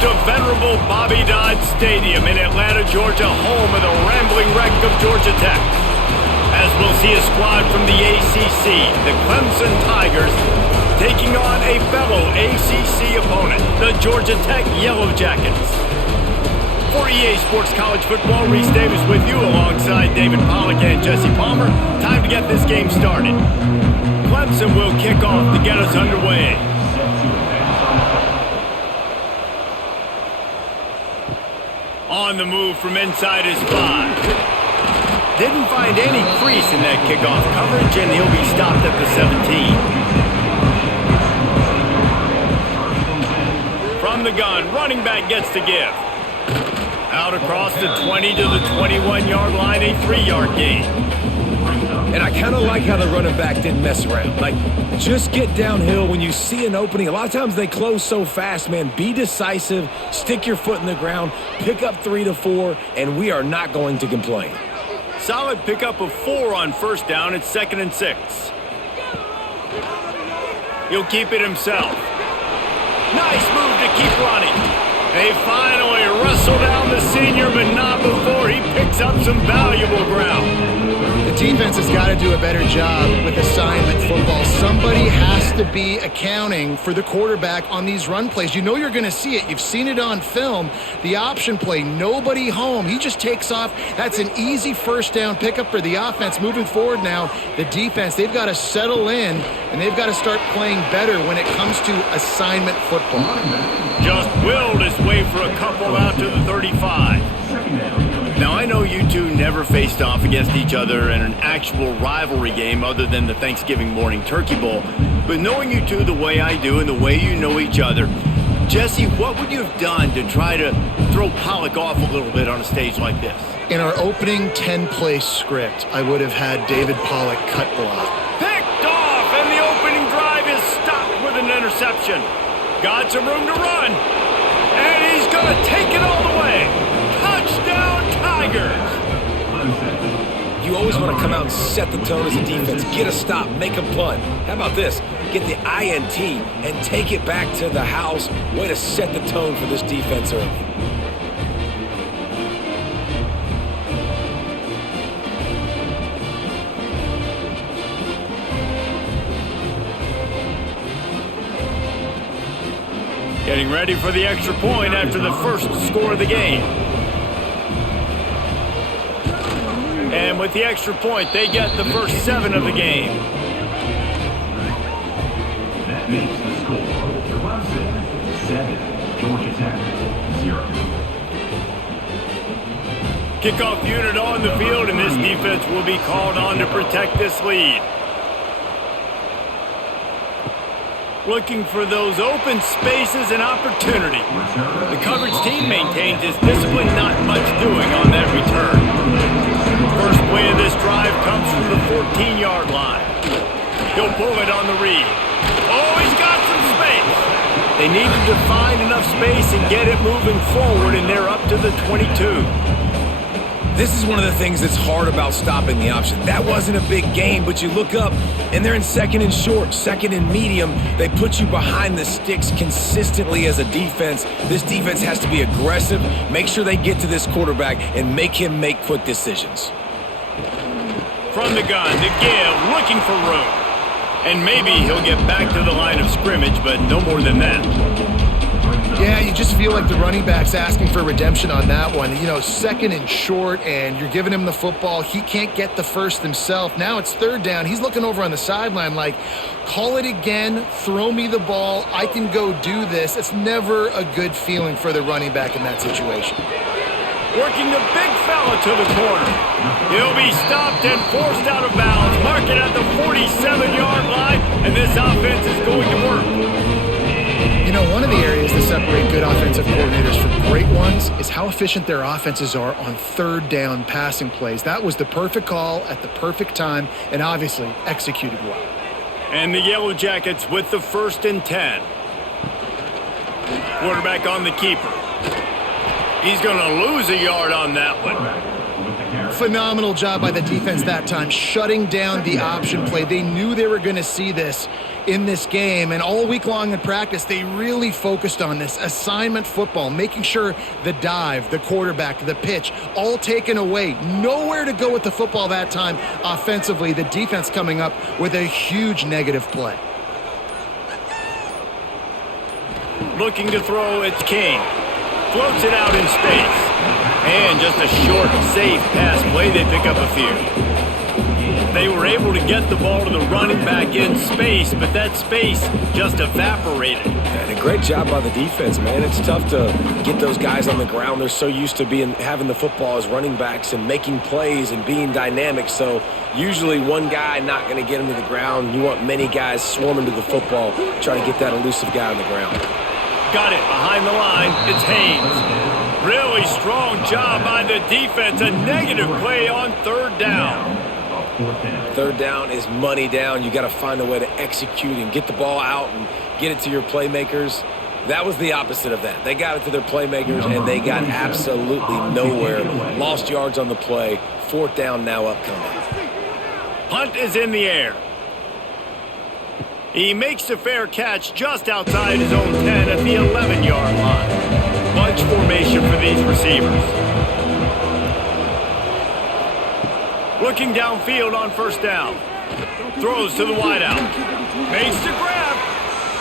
to venerable Bobby Dodd Stadium in Atlanta, Georgia, home of the rambling wreck of Georgia Tech. As we'll see a squad from the ACC, the Clemson Tigers, taking on a fellow ACC opponent, the Georgia Tech Yellow Jackets. For EA Sports College Football, Reese Davis with you alongside David Pollack and Jesse Palmer. Time to get this game started. Clemson will kick off to get us underway. On the move from inside his 5. Didn't find any crease in that kickoff coverage, and he'll be stopped at the 17. From the gun, running back gets to give. Out across the 20 to the 21-yard line, a 3-yard gain. And I kind of like how the running back didn't mess around. Like, just get downhill when you see an opening. A lot of times they close so fast, man. Be decisive, stick your foot in the ground, pick up 3 to 4, and we are not going to complain. Solid pickup of 4 on first down. It's 2nd and 6. He'll keep it himself. Nice move to keep running. They finally wrestle down the senior, but not before he picks up some valuable ground. The defense has got to do a better job with assignment football. Somebody has to be accounting for the quarterback on these run plays. You know you're going to see it. You've seen it on film. The option play, nobody home. He just takes off. That's an easy first down pickup for the offense. Moving forward now, the defense, they've got to settle in, and they've got to start playing better when it comes to assignment football. Just willed his way for a couple out to the 35. Now, I know you two never faced off against each other in an actual rivalry game other than the Thanksgiving morning Turkey Bowl, but knowing you two the way I do and the way you know each other, Jesse, what would you have done to try to throw Pollack off a little bit on a stage like this? In our opening 10-play script, I would have had David Pollack cut block. Picked off, and the opening drive is stopped with an interception. Got some room to run, and he's going to take it all the way. Touchdown, Tigers! You always want to come out and set the tone as a defense. Get a stop, make a punt. How about this? Get the INT and take it back to the house. Way to set the tone for this defense early. Getting ready for the extra point after the first score of the game. And with the extra point, they get the first 7 of the game. That makes the score Clemson 7, Georgia Tech 0. Kickoff unit on the field, and this defense will be called on to protect this lead. Looking for those open spaces and opportunity. The coverage team maintains its discipline, not much doing on that return. First play of this drive comes from the 14-yard line. He'll pull it on the read. Oh, he's got some space. They needed to find enough space and get it moving forward, and they're up to the 22. This is one of the things that's hard about stopping the option. That wasn't a big gain, but you look up, and they're in 2nd and short, 2nd and medium. They put you behind the sticks consistently as a defense. This defense has to be aggressive, make sure they get to this quarterback, and make him make quick decisions. From the gun, to give, looking for room. And maybe he'll get back to the line of scrimmage, but no more than that. Yeah, you just feel like the running back's asking for redemption on that one. You know, 2nd and short, and you're giving him the football. He can't get the first himself. Now it's 3rd down. He's looking over on the sideline like, call it again, throw me the ball, I can go do this. It's never a good feeling for the running back in that situation. Working the big fella to the corner. He'll be stopped and forced out of bounds. Mark it at the 47-yard line, and this offense is going to work. You know, one of the areas that separate good offensive coordinators from great ones is how efficient their offenses are on 3rd down passing plays. That was the perfect call at the perfect time and obviously executed well. And the Yellow Jackets with the 1st and 10. Quarterback on the keeper. He's going to lose a yard on that one. Phenomenal job by the defense that time, shutting down the option play. They knew they were going to see this, in this game. And all week long in practice, they really focused on this assignment football, making sure the dive, the quarterback, the pitch, all taken away. Nowhere to go with the football that time offensively. The defense coming up with a huge negative play. Looking to throw, it's King. Floats it out in space. And just a short, safe pass play, they pick up a few. They were able to get the ball to the running back in space, but that space just evaporated. And a great job by the defense, man. It's tough to get those guys on the ground. They're so used to having the football as running backs and making plays and being dynamic. So usually one guy not going to get him to the ground. You want many guys swarming to the football, trying to get that elusive guy on the ground. Got it behind the line. It's Haynes. Really strong job by the defense. A negative play on third down. Third down is money down. You got to find a way to execute and get the ball out and get it to your playmakers. That was the opposite of that. They got it to their playmakers, and they got absolutely nowhere. Lost yards on the play. Fourth down now upcoming. Punt is in the air. He makes the fair catch just outside his own 10 at the 11-yard line. Bunch formation for these receivers. Looking downfield on first down. Throws to the wideout. Makes the grab.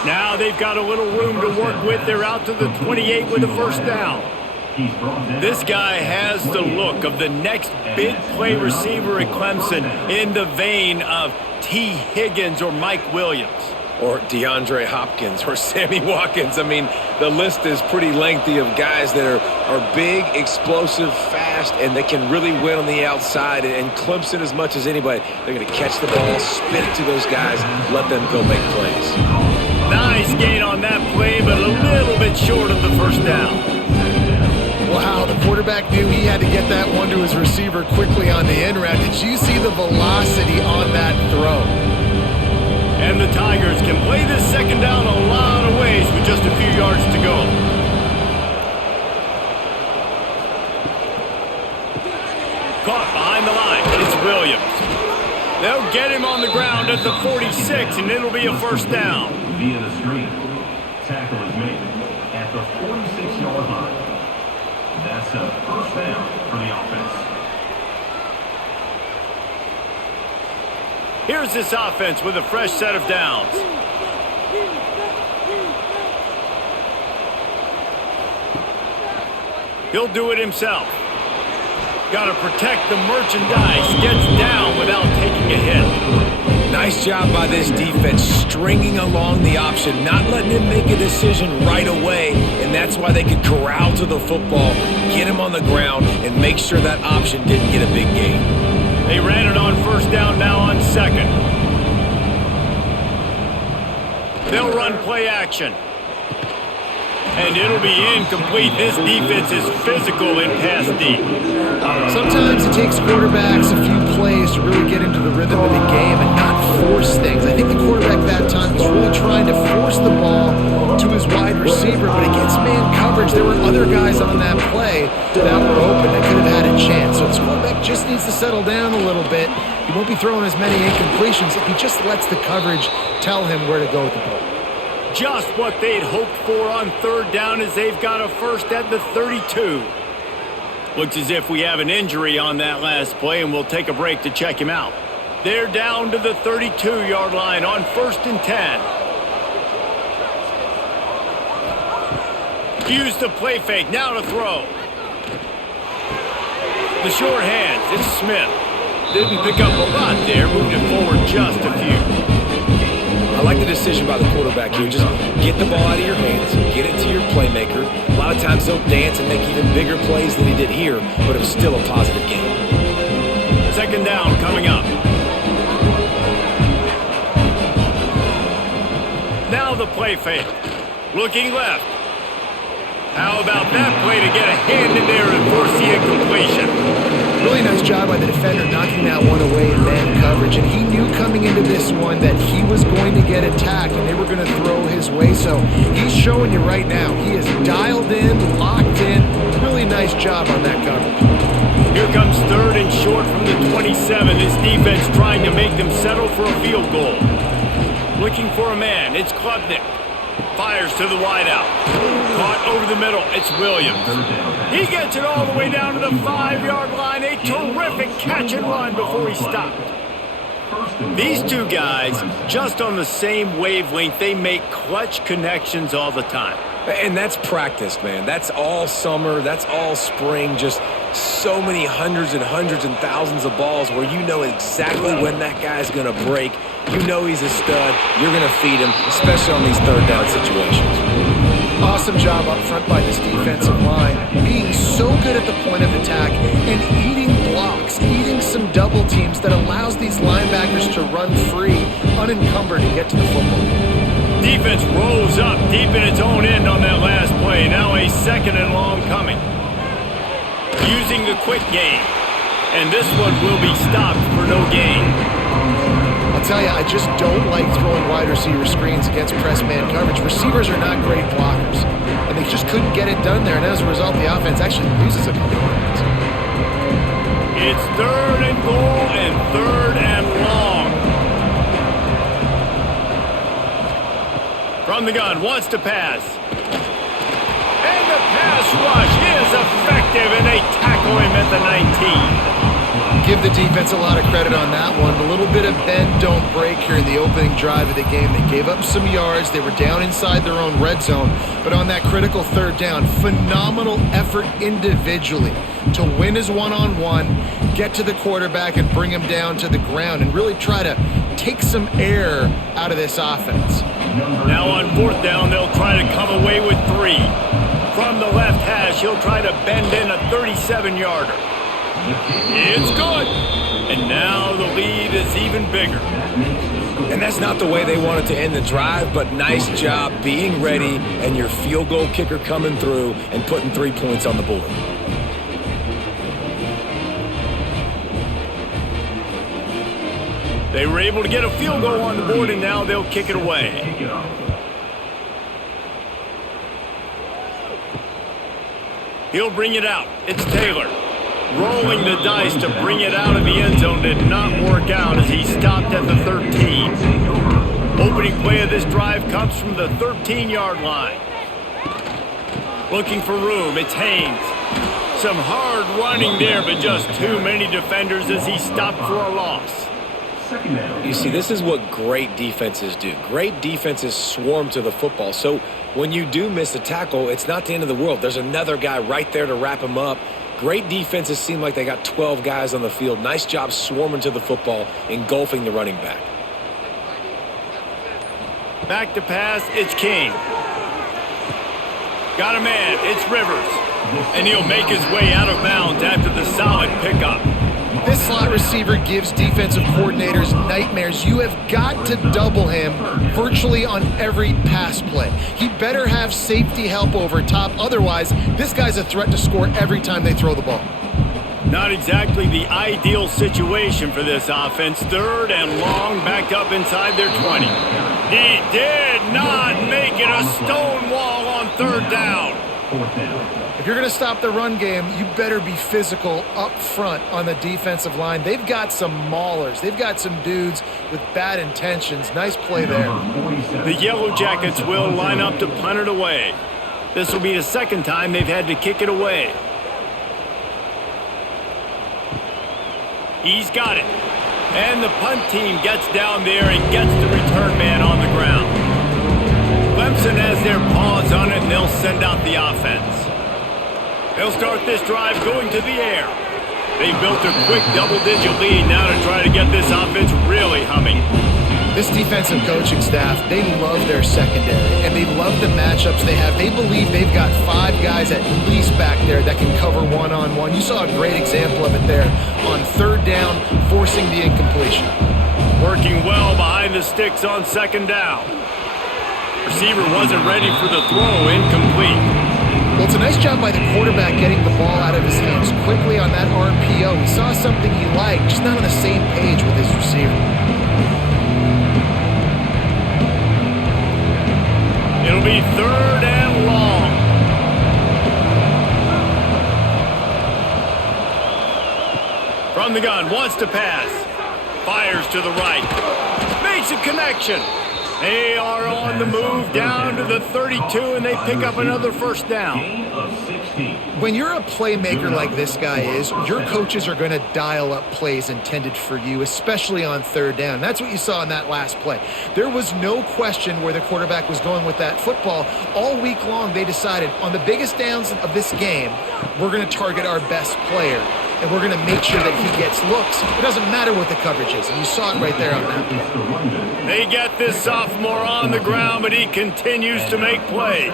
Now they've got a little room to work with. They're out to the 28 with a first down. This guy has the look of the next big play receiver at Clemson, in the vein of T. Higgins or Mike Williams. Or DeAndre Hopkins or Sammy Watkins. I mean, the list is pretty lengthy of guys that are big, explosive, fast, and they can really win on the outside. And Clemson, as much as anybody, they're going to catch the ball, spin it to those guys, let them go make plays. Nice gain on that play, but a little bit short of the first down. Wow, the quarterback knew he had to get that one to his receiver quickly on the in route. Did you see the velocity on that throw? And the Tigers can play this second down a lot of ways with just a few yards to go. Caught behind the line. It's Williams. They'll get him on the ground at the 46, and it'll be a first down. Via the screen. Tackle is made at the 46-yard line. That's a first down for the offense. Here's this offense with a fresh set of downs. He'll do it himself. Got to protect the merchandise. Gets down without taking a hit. Nice job by this defense, stringing along the option, not letting him make a decision right away, and that's why they could corral to the football, get him on the ground, and make sure that option didn't get a big gain. They ran it on first down, now on second. They'll run play action. And it'll be incomplete. This defense is physical in pass deep. Sometimes it takes quarterbacks a few plays to really get into the rhythm of the game and not force things. I think the quarterback that time was really trying to force the ball to his wide receiver, but against man coverage, there were other guys on that play that were open that could have had a chance. So this quarterback just needs to settle down a little bit. He won't be throwing as many incompletions if he just lets the coverage tell him where to go with the ball. Just what they'd hoped for on third down, as they've got a first at the 32. Looks as if we have an injury on that last play, and we'll take a break to check him out. They're down to the 32-yard line on first and 10. Use the play fake, now to throw. The short hands, it's Smith. Didn't pick up a lot there, moved it forward just a few. I like the decision by the quarterback here. Just get the ball out of your hands, get it to your playmaker. A lot of times he'll dance and make even bigger plays than he did here, but it was still a positive game. Second down coming up. Now the play fake. Looking left. How about that play to get a hand in there and force the incompletion? Really nice job by the defender knocking that one away in man coverage, and he knew coming into this one that he was going to get attacked and they were going to throw his way, so he's showing you right now. He is dialed in, locked in. Really nice job on that coverage. Here comes third and short from the 27. This defense trying to make them settle for a field goal. Looking for a man, it's Klubnik. Fires to the wideout. Caught over the middle, it's Williams. He gets it all the way down to the 5-yard line. A terrific catch and run before he stopped. These two guys, just on the same wavelength, they make clutch connections all the time. And that's practice, man. That's all summer. That's all spring. Just so many hundreds and thousands of balls where you know exactly when that guy's going to break. You know he's a stud. You're going to feed him, especially on these third down situations. Awesome job up front by this defensive line, being so good at the point of attack and eating blocks, eating some double teams that allows these linebackers to run free, unencumbered, and get to the football. Defense rolls up deep in its own end on that last play. Now a 2nd and long coming. Using the quick game. And this one will be stopped for no gain. I'll tell you, I just don't like throwing wide receiver screens against press man coverage. Receivers are not great blockers, and they just couldn't get it done there. And as a result, the offense actually loses a couple of points. It's 3rd and goal and 3rd and long. From the gun, wants to pass. And the pass rush is effective, and they tackle him at the 19. Give the defense a lot of credit on that one. A little bit of bend, don't break here in the opening drive of the game. They gave up some yards. They were down inside their own red zone. But on that critical 3rd down, phenomenal effort individually to win his one-on-one, get to the quarterback and bring him down to the ground and really try to take some air out of this offense. Now on 4th down, they'll try to come away with 3. From the left hash, he'll try to bend in a 37-yarder. It's good. And now the lead is even bigger. And that's not the way they wanted to end the drive, but nice job being ready and your field goal kicker coming through and putting 3 points on the board. They were able to get a field goal on the board, and now they'll kick it away. He'll bring it out. It's Taylor. Rolling the dice to bring it out of the end zone did not work out as he stopped at the 13. Opening play of this drive comes from the 13-yard line. Looking for room, it's Haynes. Some hard running there, but just too many defenders as he stopped for a loss. You see, this is what great defenses do. Great defenses swarm to the football. So when you do miss a tackle, it's not the end of the world. There's another guy right there to wrap him up. Great defenses seem like they got 12 guys on the field. Nice job swarming to the football, engulfing the running back. Back to pass, it's King. Got a man, it's Rivers. And he'll make his way out of bounds after the solid pickup. This slot receiver gives defensive coordinators nightmares. You have got to double him virtually on every pass play. He better have safety help over top. Otherwise, this guy's a threat to score every time they throw the ball. Not exactly the ideal situation for this offense. 3rd and long, backed up inside their 20. He did not make it a stone wall on 3rd down. If you're going to stop the run game, you better be physical up front on the defensive line. They've got some maulers. They've got some dudes with bad intentions. Nice play there. The Yellow Jackets will line up to punt it away. This will be the 2nd time they've had to kick it away. He's got it. And the punt team gets down there and gets the return man on the ground. Clemson has their paws on it, and they'll send out the offense. They'll start this drive going to the air. They've built a quick double-digit lead now to try to get this offense really humming. This defensive coaching staff, they love their secondary, and they love the matchups they have. They believe they've got 5 guys at least back there that can cover one-on-one. You saw a great example of it there on 3rd down, forcing the incompletion. Working well behind the sticks on 2nd down. Receiver wasn't ready for the throw, incomplete. Well, it's a nice job by the quarterback getting the ball out of his hands quickly on that RPO. He saw something he liked, just not on the same page with his receiver. It'll be 3rd and long. From the gun, wants to pass. Fires to the right. Makes a connection. They are on the move down to the 32, and they pick up another first down. Gain of 16. When you're a playmaker like this guy is, your coaches are going to dial up plays intended for you, especially on third down. That's what you saw in that last play. There was no question where the quarterback was going with that football. All week long, they decided on the biggest downs of this game, we're going to target our best player, and we're going to make sure that he gets looks. It doesn't matter what the coverage is, and you saw it right there on that play. They get this sophomore on the ground, but he continues to make plays.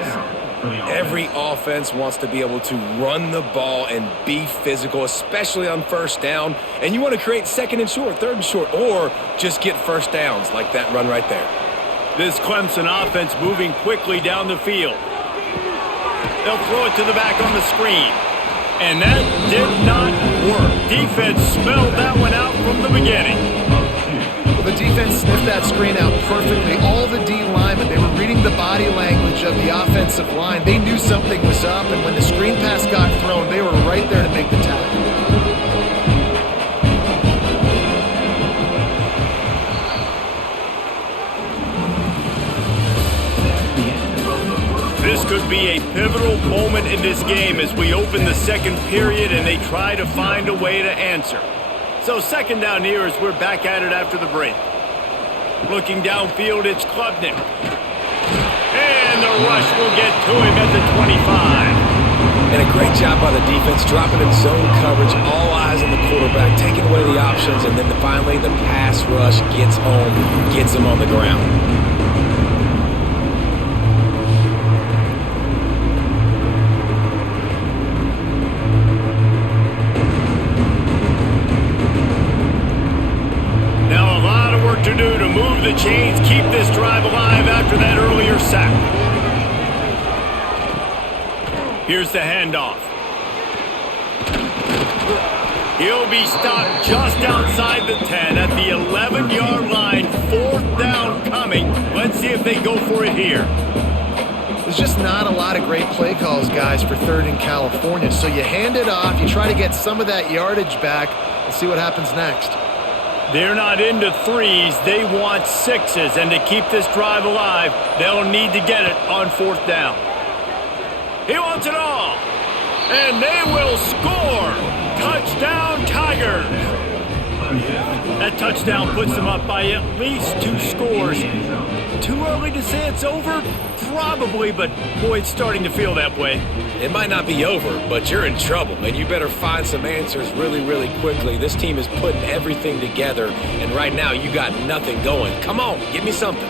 Every offense wants to be able to run the ball and be physical, especially on first down. And you want to create second and short, third and short, or just get first downs like that run right there. This Clemson offense moving quickly down the field. They'll throw it to the back on the screen. And that did not work. Defense smelled that one out from the beginning. Well, the defense sniffed that screen out perfectly. All the D linemen, they were reading the body language of the offensive line. They knew something was up, and when the screen pass got thrown, they were right there to make the tackle. This could be a pivotal moment in this game as we open the second period and they try to find a way to answer. So second down here as we're back at it after the break. Looking downfield, it's Klubnik. And the rush will get to him at the 25. And a great job by the defense, dropping in zone coverage, all eyes on the quarterback, taking away the options, and then finally the pass rush gets home, gets him on the ground. To do to move the chains, keep this drive alive after that earlier sack. Here's the handoff. He'll be stopped just outside the 10 at the 11-yard line. Fourth down coming. Let's see if they go for it here. There's just not a lot of great play calls, guys, for third in California. So you hand it off, you try to get some of that yardage back, and see what happens next. They're not into threes, they want sixes, and to keep this drive alive, they'll need to get it on fourth down. He wants it all, and they will score. Touchdown, Tigers. That touchdown puts them up by at least 2 scores. Too early to say it's over? Probably, but boy, it's starting to feel that way. It might not be over, but you're in trouble, and you better find some answers really, really quickly. This team is putting everything together, and right now you got nothing going. Come on, give me something.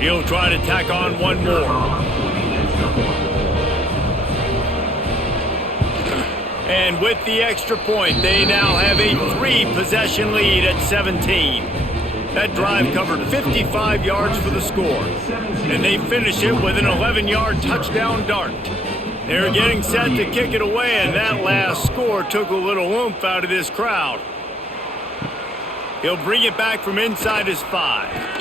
He'll try to tack on one more. And with the extra point, they now have a 3-possession lead at 17. That drive covered 55 yards for the score. And they finish it with an 11-yard touchdown dart. They're getting set to kick it away, and that last score took a little oomph out of this crowd. He'll bring it back from inside his 5.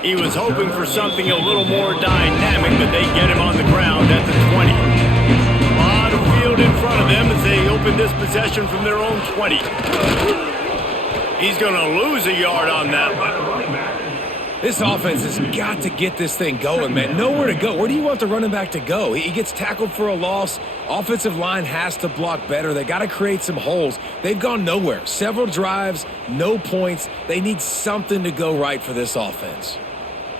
He was hoping for something a little more dynamic, but they get him on the ground at the 20. A lot of field in front of them as they open this possession from their own 20. He's going to lose a yard on that one. This offense has got to get this thing going, man. Nowhere to go. Where do you want the running back to go? He gets tackled for a loss. Offensive line has to block better. They got to create some holes. They've gone nowhere. Several drives, no points. They need something to go right for this offense.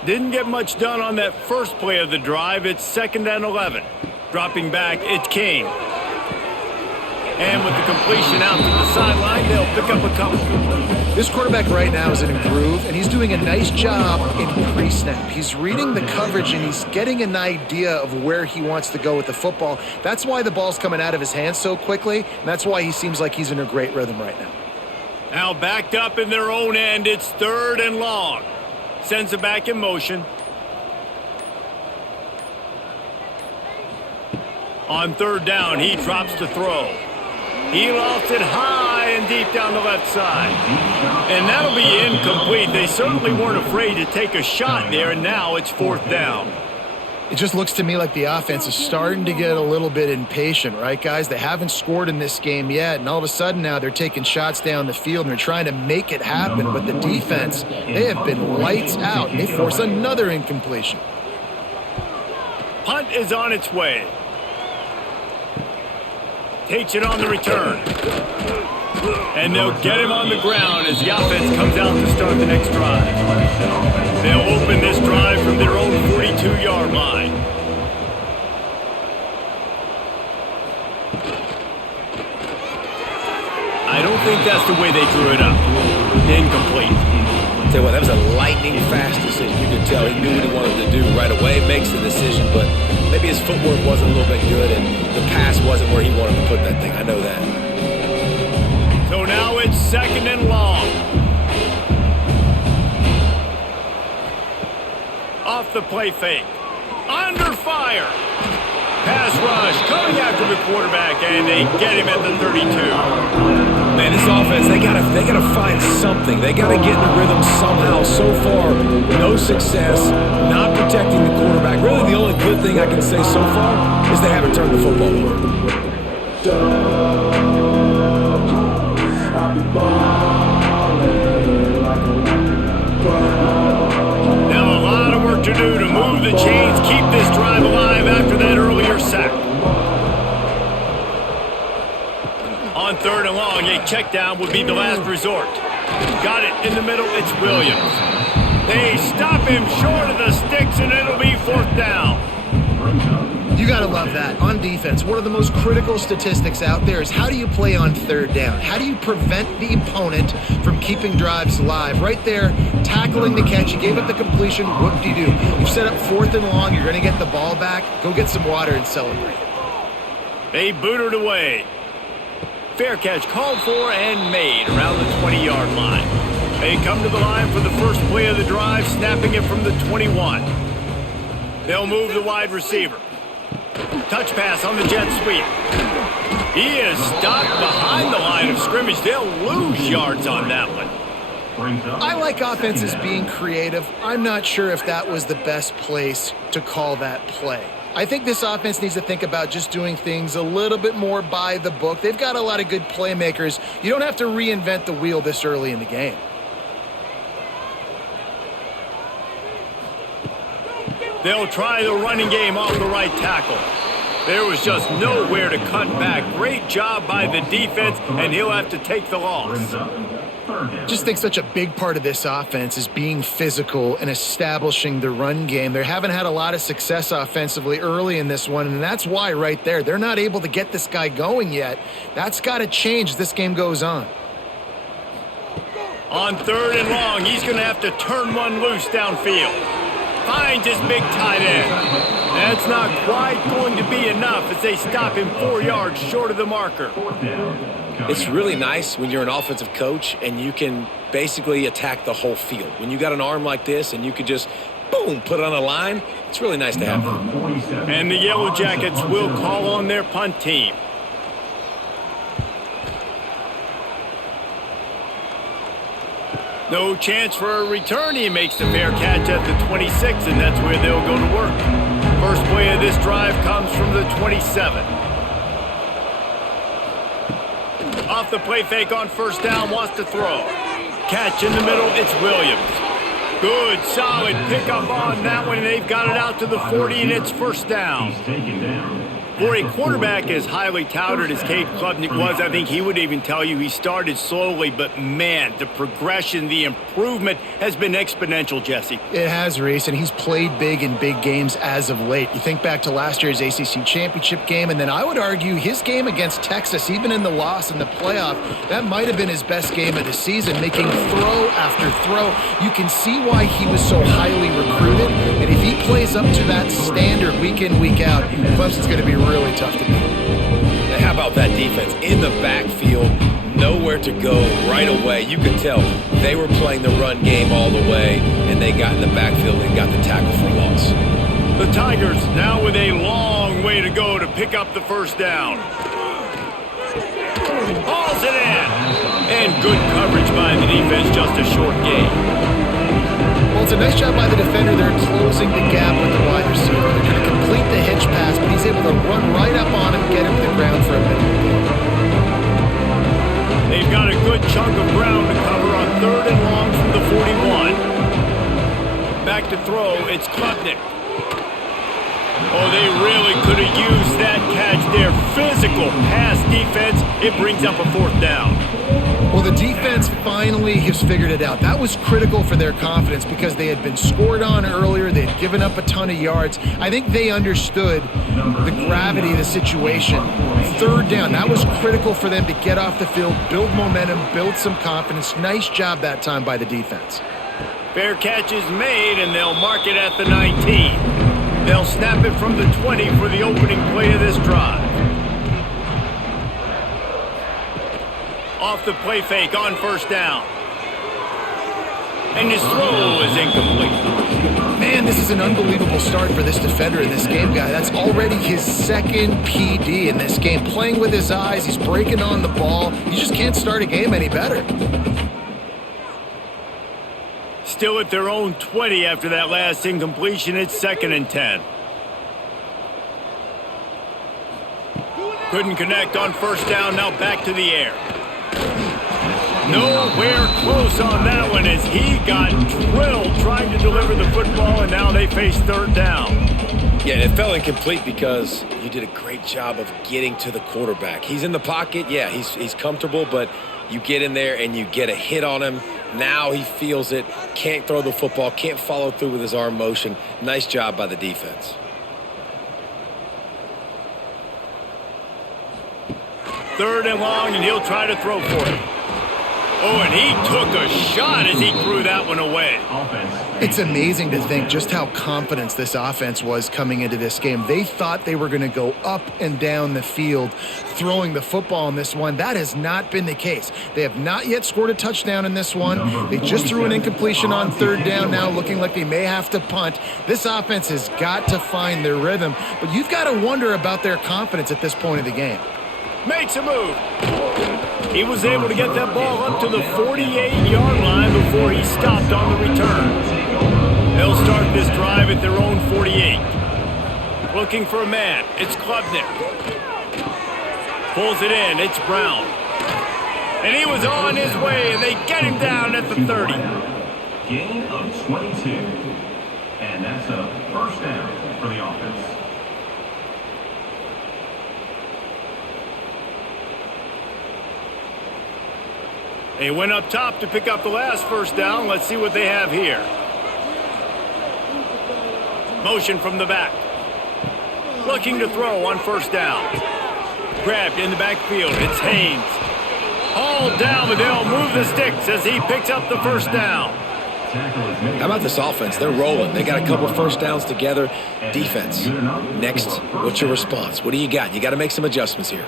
Didn't get much done on that first play of the drive. It's 2nd and 11. Dropping back, it's Kane. And with the completion out to the sideline, they'll pick up a couple. This quarterback right now is in a groove, and he's doing a nice job in pre-snap. He's reading the coverage, and he's getting an idea of where he wants to go with the football. That's why the ball's coming out of his hands so quickly, and that's why he seems like he's in a great rhythm right now. Now backed up in their own end, it's 3rd and long. Sends it back in motion. On 3rd down, he drops to throw. He lofts it high and deep down the left side. And that'll be incomplete. They certainly weren't afraid to take a shot there, and now it's 4th down. It just looks to me like the offense is starting to get a little bit impatient, right, guys? They haven't scored in this game yet, and all of a sudden now they're taking shots down the field and they're trying to make it happen. But the defense, they have been lights out. They force another incompletion. Punt is on its way. Takes it on the return. And they'll get him on the ground as the offense comes out to start the next drive. They'll open this drive from their own 42-yard line. I don't think that's the way they drew it up. Incomplete. Tell you what, that was a lightning-fast decision. You could tell he knew what he wanted to do right away. Makes the decision, but maybe his footwork wasn't a little bit good, and the pass wasn't where he wanted to put that thing. I know that. So now it's 2nd and long. Off the play fake. Under fire. Pass rush coming after the quarterback, and they get him at the 32. Man, this offense, they gotta find something. They gotta get in the rhythm somehow. So far, no success, not protecting the quarterback. Really, the only good thing I can say so far is they haven't turned the football over. Now a lot of work to do to move the chains, keep this drive alive after that earlier sack. On 3rd and long, a check down would be the last resort. Got it in the middle, it's Williams. They stop him short of the sticks, and it'll be 4th down. You got to love that. On defense, one of the most critical statistics out there is how do you play on 3rd down? How do you prevent the opponent from keeping drives alive? Right there, tackling the catch. You gave up the completion. Whoop-de-doo. You've set up 4th and long. You're going to get the ball back. Go get some water and celebrate. They boot it away. Fair catch called for and made around the 20-yard line. They come to the line for the first play of the drive, snapping it from the 21. They'll move the wide receiver. Touch pass on the jet sweep. He is stopped behind the line of scrimmage. They'll lose yards on that one. I like offenses being creative. I'm not sure if that was the best place to call that play. I think this offense needs to think about just doing things a little bit more by the book. They've got a lot of good playmakers. You don't have to reinvent the wheel this early in the game. They'll try the running game off the right tackle. There was just nowhere to cut back. Great job by the defense, and he'll have to take the loss. Just think such a big part of this offense is being physical and establishing the run game. They haven't had a lot of success offensively early in this one, and that's why right there, they're not able to get this guy going yet. That's got to change as this game goes on. On 3rd and long, he's going to have to turn one loose downfield. Finds his big tight end. That's not quite going to be enough as they stop him 4 yards short of the marker. It's really nice when you're an offensive coach and you can basically attack the whole field. When you got an arm like this and you could just, boom, put it on a line, it's really nice to have that. And the Yellow Jackets will call on their punt team. No chance for a return. He makes the fair catch at the 26, and that's where they'll go to work. First play of this drive comes from the 27. Off the play fake on 1st down, wants to throw. Catch in the middle, it's Williams. Good, solid pickup on that one, and they've got it out to the 40, and it's 1st down. For a quarterback as highly touted as Cade Klubnik was, I think he would even tell you he started slowly, but man, the progression, the improvement has been exponential, Jesse. It has, Reese, and he's played big in big games as of late. You think back to last year's ACC championship game, and then I would argue his game against Texas, even in the loss in the playoff, that might have been his best game of the season, making throw after throw. You can see why he was so highly recruited, and if he plays up to that standard week in, week out, Clemson's going to be really tough to beat. And how about that defense? In the backfield, nowhere to go right away. You could tell they were playing the run game all the way, and they got in the backfield and got the tackle for loss. The Tigers now with a long way to go to pick up the 1st down. Hauls it in. And good coverage by the defense, just a short gain. Well, it's a nice job by the defender. They're closing the gap with the wide receiver. They're going to complete the hitch pass, but he's able to run right up on him, get him to the ground for a minute. They've got a good chunk of ground to cover on 3rd and long from the 41. Back to throw, it's Klubnik. Oh, they really could have used that catch there. Physical pass defense. It brings up a 4th down. Well, the defense finally has figured it out. That was critical for their confidence because they had been scored on earlier. They had given up a ton of yards. I think they understood the gravity of the situation. 3rd down, that was critical for them to get off the field, build momentum, build some confidence. Nice job that time by the defense. Fair catch is made, and they'll mark it at the 19. They'll snap it from the 20 for the opening play of this drive. Off the play fake on 1st down. And his throw is incomplete. Man, this is an unbelievable start for this defender in this game, guy. That's already his 2nd PD in this game. Playing with his eyes, he's breaking on the ball. You just can't start a game any better. Still at their own 20 after that last incompletion. It's 2nd and 10. Couldn't connect on 1st down. Now back to the air. Nowhere close on that one as he got drilled trying to deliver the football, and now they face 3rd down. Yeah, it fell incomplete because you did a great job of getting to the quarterback. He's in the pocket. Yeah, he's comfortable, but you get in there and you get a hit on him. Now he feels it, can't throw the football, can't follow through with his arm motion. Nice job by the defense. 3rd and long, and he'll try to throw for it. Oh, and he took a shot as he threw that one away. It's amazing to think just how confident this offense was coming into this game. They thought they were going to go up and down the field throwing the football in this one. That has not been the case. They have not yet scored a touchdown in this one. They just threw an incompletion on 3rd down now, looking like they may have to punt. This offense has got to find their rhythm, but you've got to wonder about their confidence at this point of the game. Makes a move. He was able to get that ball up to the 48-yard line before he stopped on the return. They'll start this drive at their own 48. Looking for a man. It's Klubnik. Pulls it in. It's Brown. And he was on his way, and they get him down at the 30. Gain of 22. And that's a 1st down for the offense. They went up top to pick up the last 1st down. Let's see what they have here. Motion from the back. Looking to throw on 1st down. Grabbed in the backfield. It's Haynes. Hauled down, but they'll move the sticks as he picks up the 1st down. How about this offense? They're rolling. They got a couple 1st downs together. Defense. Next, what's your response? What do you got? You got to make some adjustments here.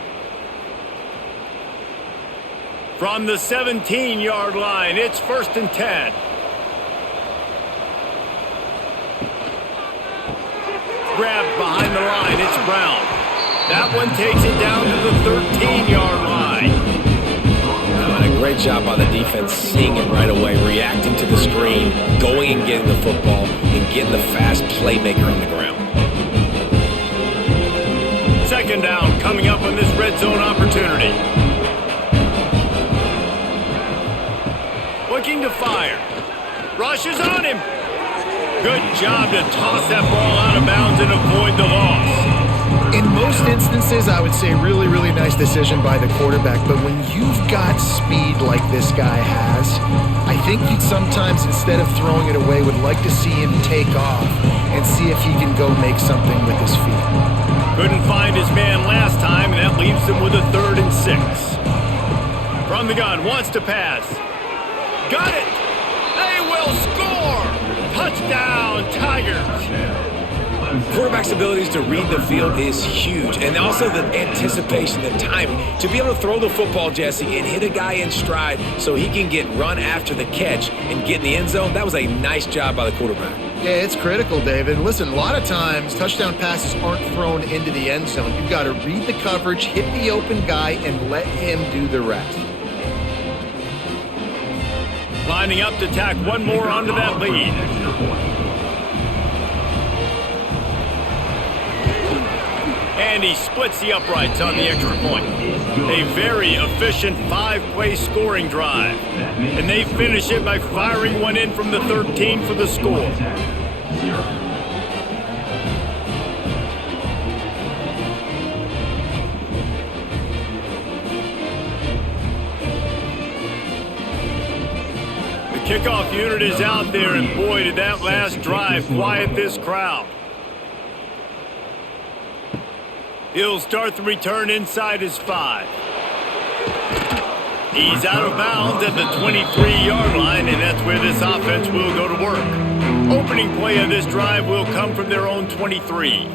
From the 17-yard line, it's 1st and 10. Grabbed behind the line, it's Brown. That one takes it down to the 13-yard line. And a great job by the defense seeing it right away, reacting to the screen, going and getting the football, and getting the fast playmaker on the ground. 2nd down coming up on this red zone opportunity. Looking to fire. Rushes on him. Good job to toss that ball out of bounds and avoid the loss. In most instances, I would say really, really nice decision by the quarterback. But when you've got speed like this guy has, I think you'd sometimes, instead of throwing it away, would like to see him take off and see if he can go make something with his feet. Couldn't find his man last time, and that leaves them with a 3rd and 6. From the gun, wants to pass. Got it! They will score! Touchdown, Tigers! Quarterback's abilities to read the field is huge, and also the anticipation, the timing. To be able to throw the football, Jesse, and hit a guy in stride so he can get run after the catch and get in the end zone, that was a nice job by the quarterback. Yeah, it's critical, David. Listen, a lot of times touchdown passes aren't thrown into the end zone. You've got to read the coverage, hit the open guy, and let him do the rest. Lining up to tack one more onto that lead. And he splits the uprights on the extra point. A very efficient 5-play scoring drive. And they finish it by firing one in from the 13 for the score. The kickoff unit is out there, and boy, did that last drive quiet this crowd. He'll start the return inside his 5. He's out of bounds at the 23-yard line, and that's where this offense will go to work. Opening play of this drive will come from their own 23.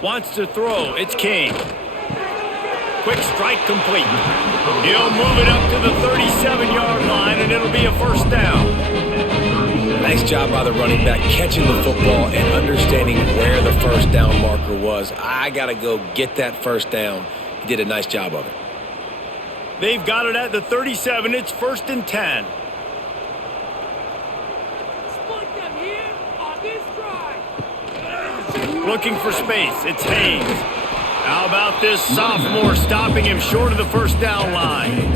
Wants to throw. It's King. Quick strike complete. He'll move it up to the 37-yard line, and it'll be a first down. Nice job by the running back catching the football and understanding where the first down marker was. I got to go get that first down. He did a nice job of it. They've got it at the 37. It's 1st and 10. Split them here on this drive. Looking for space. It's Haynes. How about this sophomore stopping him short of the first down line?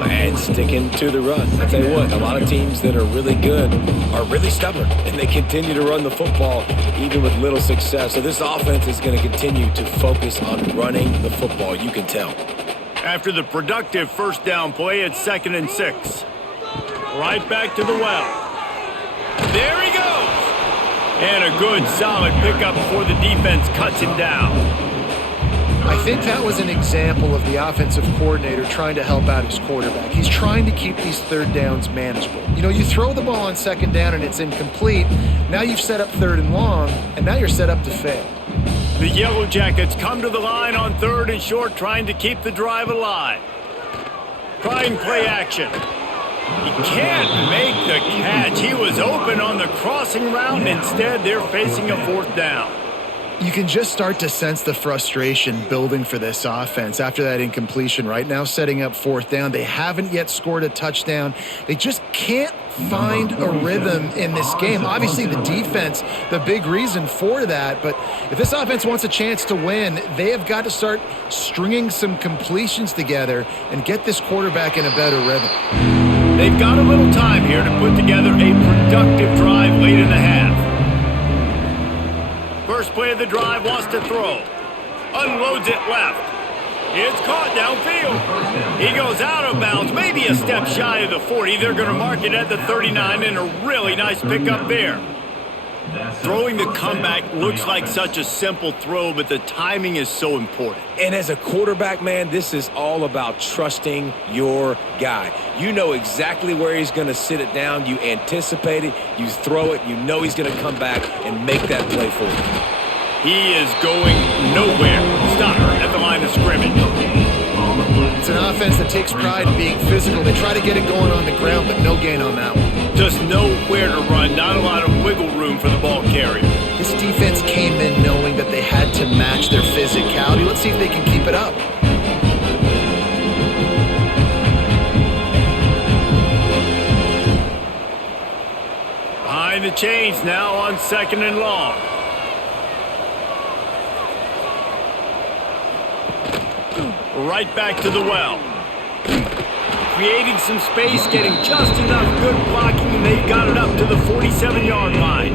And sticking to the run. I tell you what, a lot of teams that are really good are really stubborn, and they continue to run the football even with little success. So this offense is going to continue to focus on running the football. You can tell. After the productive first down play, it's 2nd and 6. Right back to the well. There he goes. And a good solid pickup before the defense cuts him down. I think that was an example of the offensive coordinator trying to help out his quarterback. He's trying to keep these third downs manageable. You know, you throw the ball on 2nd down and it's incomplete. Now you've set up 3rd and long, and now you're set up to fail. The Yellow Jackets come to the line on 3rd and short, trying to keep the drive alive. Trying play action. He can't make the catch. He was open on the crossing route, and instead they're facing a 4th down. You can just start to sense the frustration building for this offense after that incompletion. Right now, setting up 4th down. They haven't yet scored a touchdown. They just can't find a rhythm in this game. Obviously, the defense, the big reason for that. But if this offense wants a chance to win, they have got to start stringing some completions together and get this quarterback in a better rhythm. They've got a little time here to put together a productive drive late in the half. First play of the drive, wants to throw. Unloads it left. It's caught downfield. He goes out of bounds, maybe a step shy of the 40. They're going to mark it at the 39, and a really nice pickup there. Throwing the comeback looks like such a simple throw, but the timing is so important. And as a quarterback, man, this is all about trusting your guy. You know exactly where he's going to sit it down. You anticipate it. You throw it. You know he's going to come back and make that play for you. He is going nowhere. Stop at the line of scrimmage. It's an offense that takes pride in being physical. They try to get it going on the ground, but no gain on that one. Just nowhere to run. Not a lot of wiggle room for the ball carrier. This defense came in knowing that they had to match their physicality. Let's see if they can keep it up. Behind the chains now on 2nd and long. Right back to the well. Creating some space, getting just enough good blocking, and they've got it up to the 47-yard line.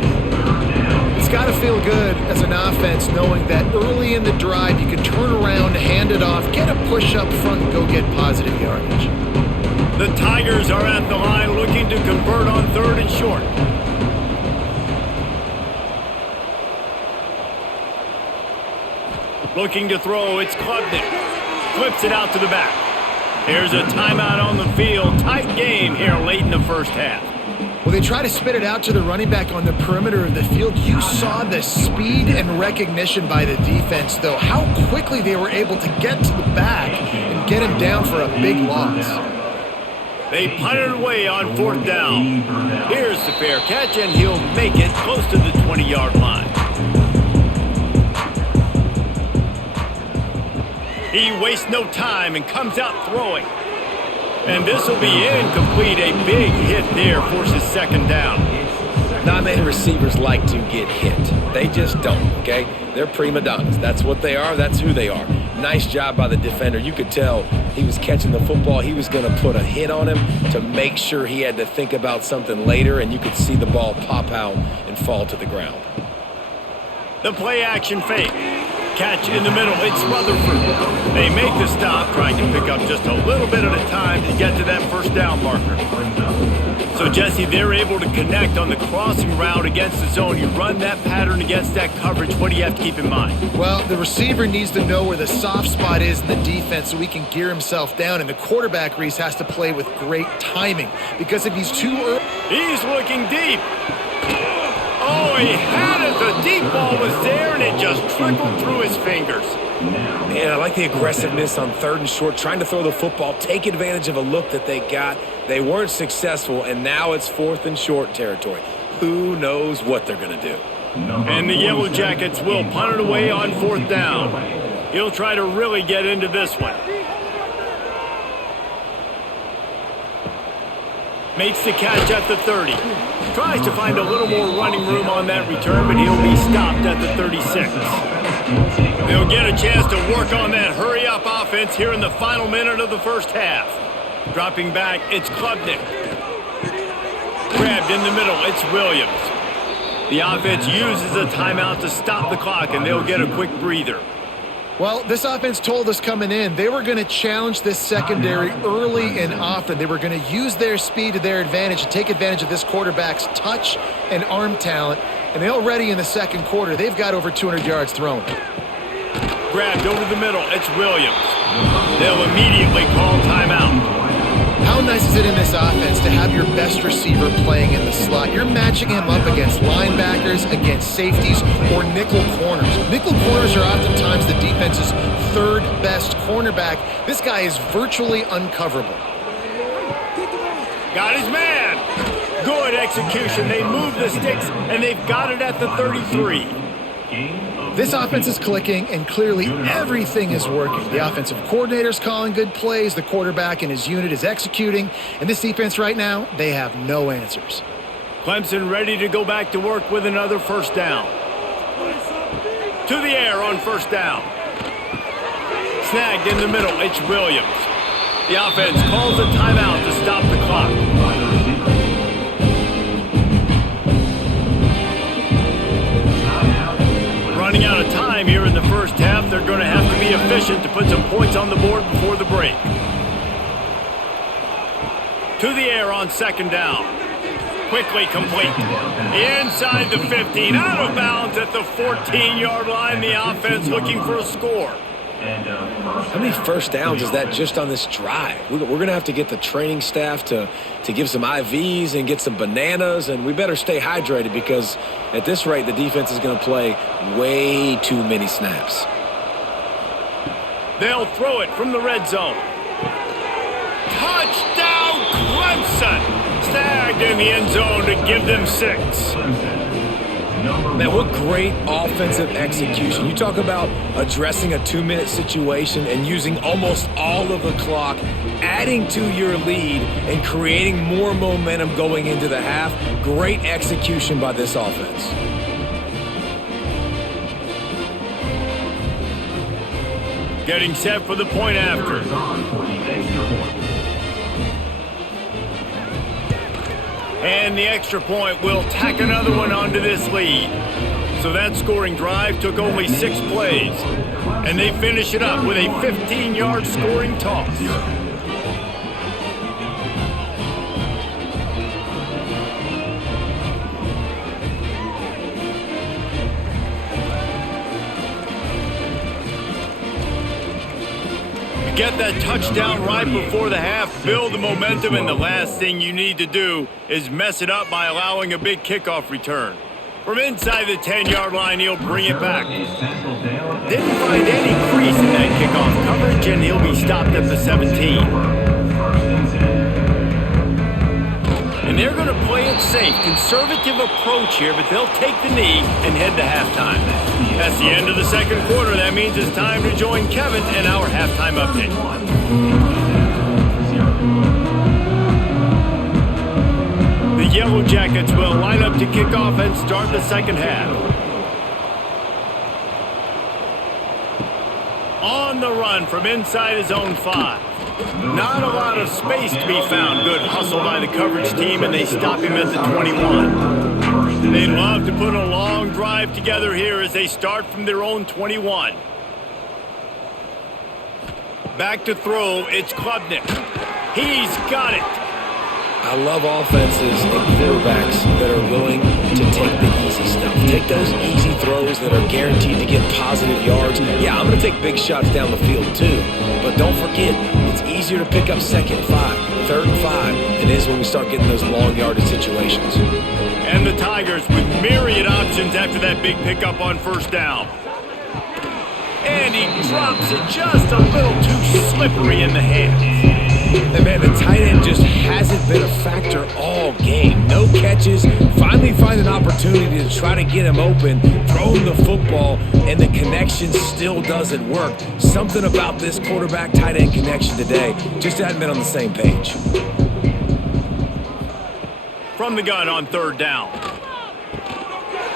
It's got to feel good as an offense knowing that early in the drive you can turn around, hand it off, get a push up front, and go get positive yardage. The Tigers are at the line looking to convert on 3rd and short. Looking to throw, it's Klubnik. Flips it out to the back. There's a timeout on the field. Tight game here late in the first half. Well, they try to spit it out to the running back on the perimeter of the field. You saw the speed and recognition by the defense, though. How quickly they were able to get to the back and get him down for a big loss. They punt it away on 4th down. Here's the fair catch, and he'll make it close to the 20-yard line. He wastes no time and comes out throwing. And this will be incomplete. A big hit there forces 2nd down. Not many receivers like to get hit. They just don't, okay? They're prima donnas. That's what they are. That's who they are. Nice job by the defender. You could tell he was catching the football. He was going to put a hit on him to make sure he had to think about something later, and you could see the ball pop out and fall to the ground. The play action fake. Catch in the middle. It's Rutherford. They make the stop, trying to pick up just a little bit at a time to get to that first down marker. So, Jesse, they're able to connect on the crossing route against the zone. You run that pattern against that coverage. What do you have to keep in mind? Well, the receiver needs to know where the soft spot is in the defense so he can gear himself down. And the quarterback, Reese, has to play with great timing. Because if he's too early... He's looking deep. Oh, he had it. The deep ball was there, and it just trickled through his fingers. Man, I like the aggressiveness on 3rd and short, trying to throw the football, take advantage of a look that they got. They weren't successful, and now it's 4th and short territory. Who knows what they're going to do? And the Yellow Jackets will punt it away on 4th down. He'll try to really get into this one. Makes the catch at the 30. Tries to find a little more running room on that return, but he'll be stopped at the 36. They'll get a chance to work on that hurry-up offense here in the final minute of the first half. Dropping back, it's Klubnik. Grabbed in the middle, it's Williams. The offense uses a timeout to stop the clock, and they'll get a quick breather. Well, this offense told us coming in they were going to challenge this secondary early and often. They were going to use their speed to their advantage and take advantage of this quarterback's touch and arm talent. And already in the second quarter, they've got over 200 yards thrown. Grabbed over the middle, it's Williams. They'll immediately call timeout. How nice is it in this offense to have your best receiver playing in the slot? You're matching him up against linebackers, against safeties, or nickel corners. Nickel corners are oftentimes the defense's 3rd best cornerback. This guy is virtually uncoverable. Got his man. Good execution. They move the sticks, and they've got it at the 33. This offense is clicking, and clearly everything is working. The offensive coordinator's calling good plays. The quarterback and his unit is executing. And this defense right now, they have no answers. Clemson ready to go back to work with another first down. To the air on first down. Snagged in the middle, it's Williams. The offense calls a timeout to stop the clock. Running out of time here in the first half, they're going to have to be efficient to put some points on the board before the break. To the air on 2nd down. Quickly complete. Inside the 15, out of bounds at the 14-yard line. The offense looking for a score. How many first downs is that just on this drive? We're going to have to get the training staff to give some IVs and get some bananas, and we better stay hydrated because at this rate, the defense is going to play way too many snaps. They'll throw it from the red zone. Touchdown, Clemson! Snagged in the end zone to give them 6. Man, what great offensive execution. You talk about addressing a 2-minute situation and using almost all of the clock, adding to your lead and creating more momentum going into the half. Great execution by this offense. Getting set for the point after. And the extra point will tack another one onto this lead. So that scoring drive took only 6 plays. And they finish it up with a 15-yard scoring toss. Get that touchdown right before the half, build the momentum, and the last thing you need to do is mess it up by allowing a big kickoff return. From inside the 10-yard line, he'll bring it back. Didn't find any crease in that kickoff coverage, and he'll be stopped at the 17. And they're going to play it safe, conservative approach here, but they'll take the knee and head to halftime. That's the end of the second quarter. That means it's time to join Kevin and our halftime update. The Yellow Yellow Jackets will line up to kick off and start the second half. On the run from inside his own 5. Not a lot of space to be found. Good hustle by the coverage team, and they stop him at the 21. They'd love to put a long drive together here as they start from their own 21. Back to throw, it's Klubnik. He's got it. I love offenses and quarterbacks that are willing to take the easy stuff. Take those easy throws that are guaranteed to get positive yards. Yeah, I'm going to take big shots down the field too. But don't forget, it's easier to pick up 2nd and 5, 3rd and 5 than it is when we start getting those long yardage situations. And the Tigers with myriad options after that big pickup on 1st down. And he drops it just a little too slippery in the hands. And man, the tight end just hasn't been a factor all game. No catches, finally find an opportunity to try to get him open, throw him the football, and the connection still doesn't work. Something about this quarterback-tight end connection today just hasn't been on the same page. From the gun on 3rd down.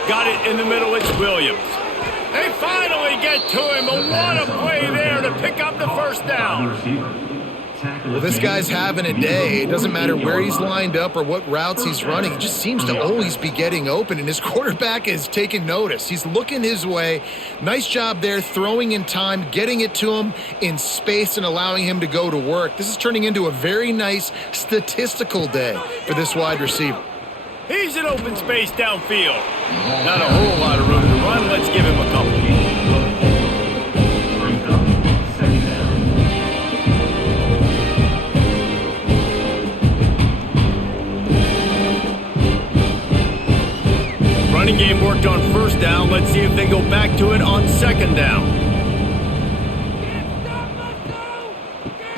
Got it in the middle, it's Williams. They finally get to him, but what a play there to pick up the 1st down. Well, this guy's having a day. It doesn't matter where he's lined up or what routes he's running. He just seems to always be getting open, and his quarterback is taking notice. He's looking his way. Nice job there, throwing in time, getting it to him in space and allowing him to go to work. This is turning into a very nice statistical day for this wide receiver. He's in open space downfield. Not a whole lot of room to run. Let's give him a couple. Running game worked on 1st down. Let's see if they go back to it on 2nd down.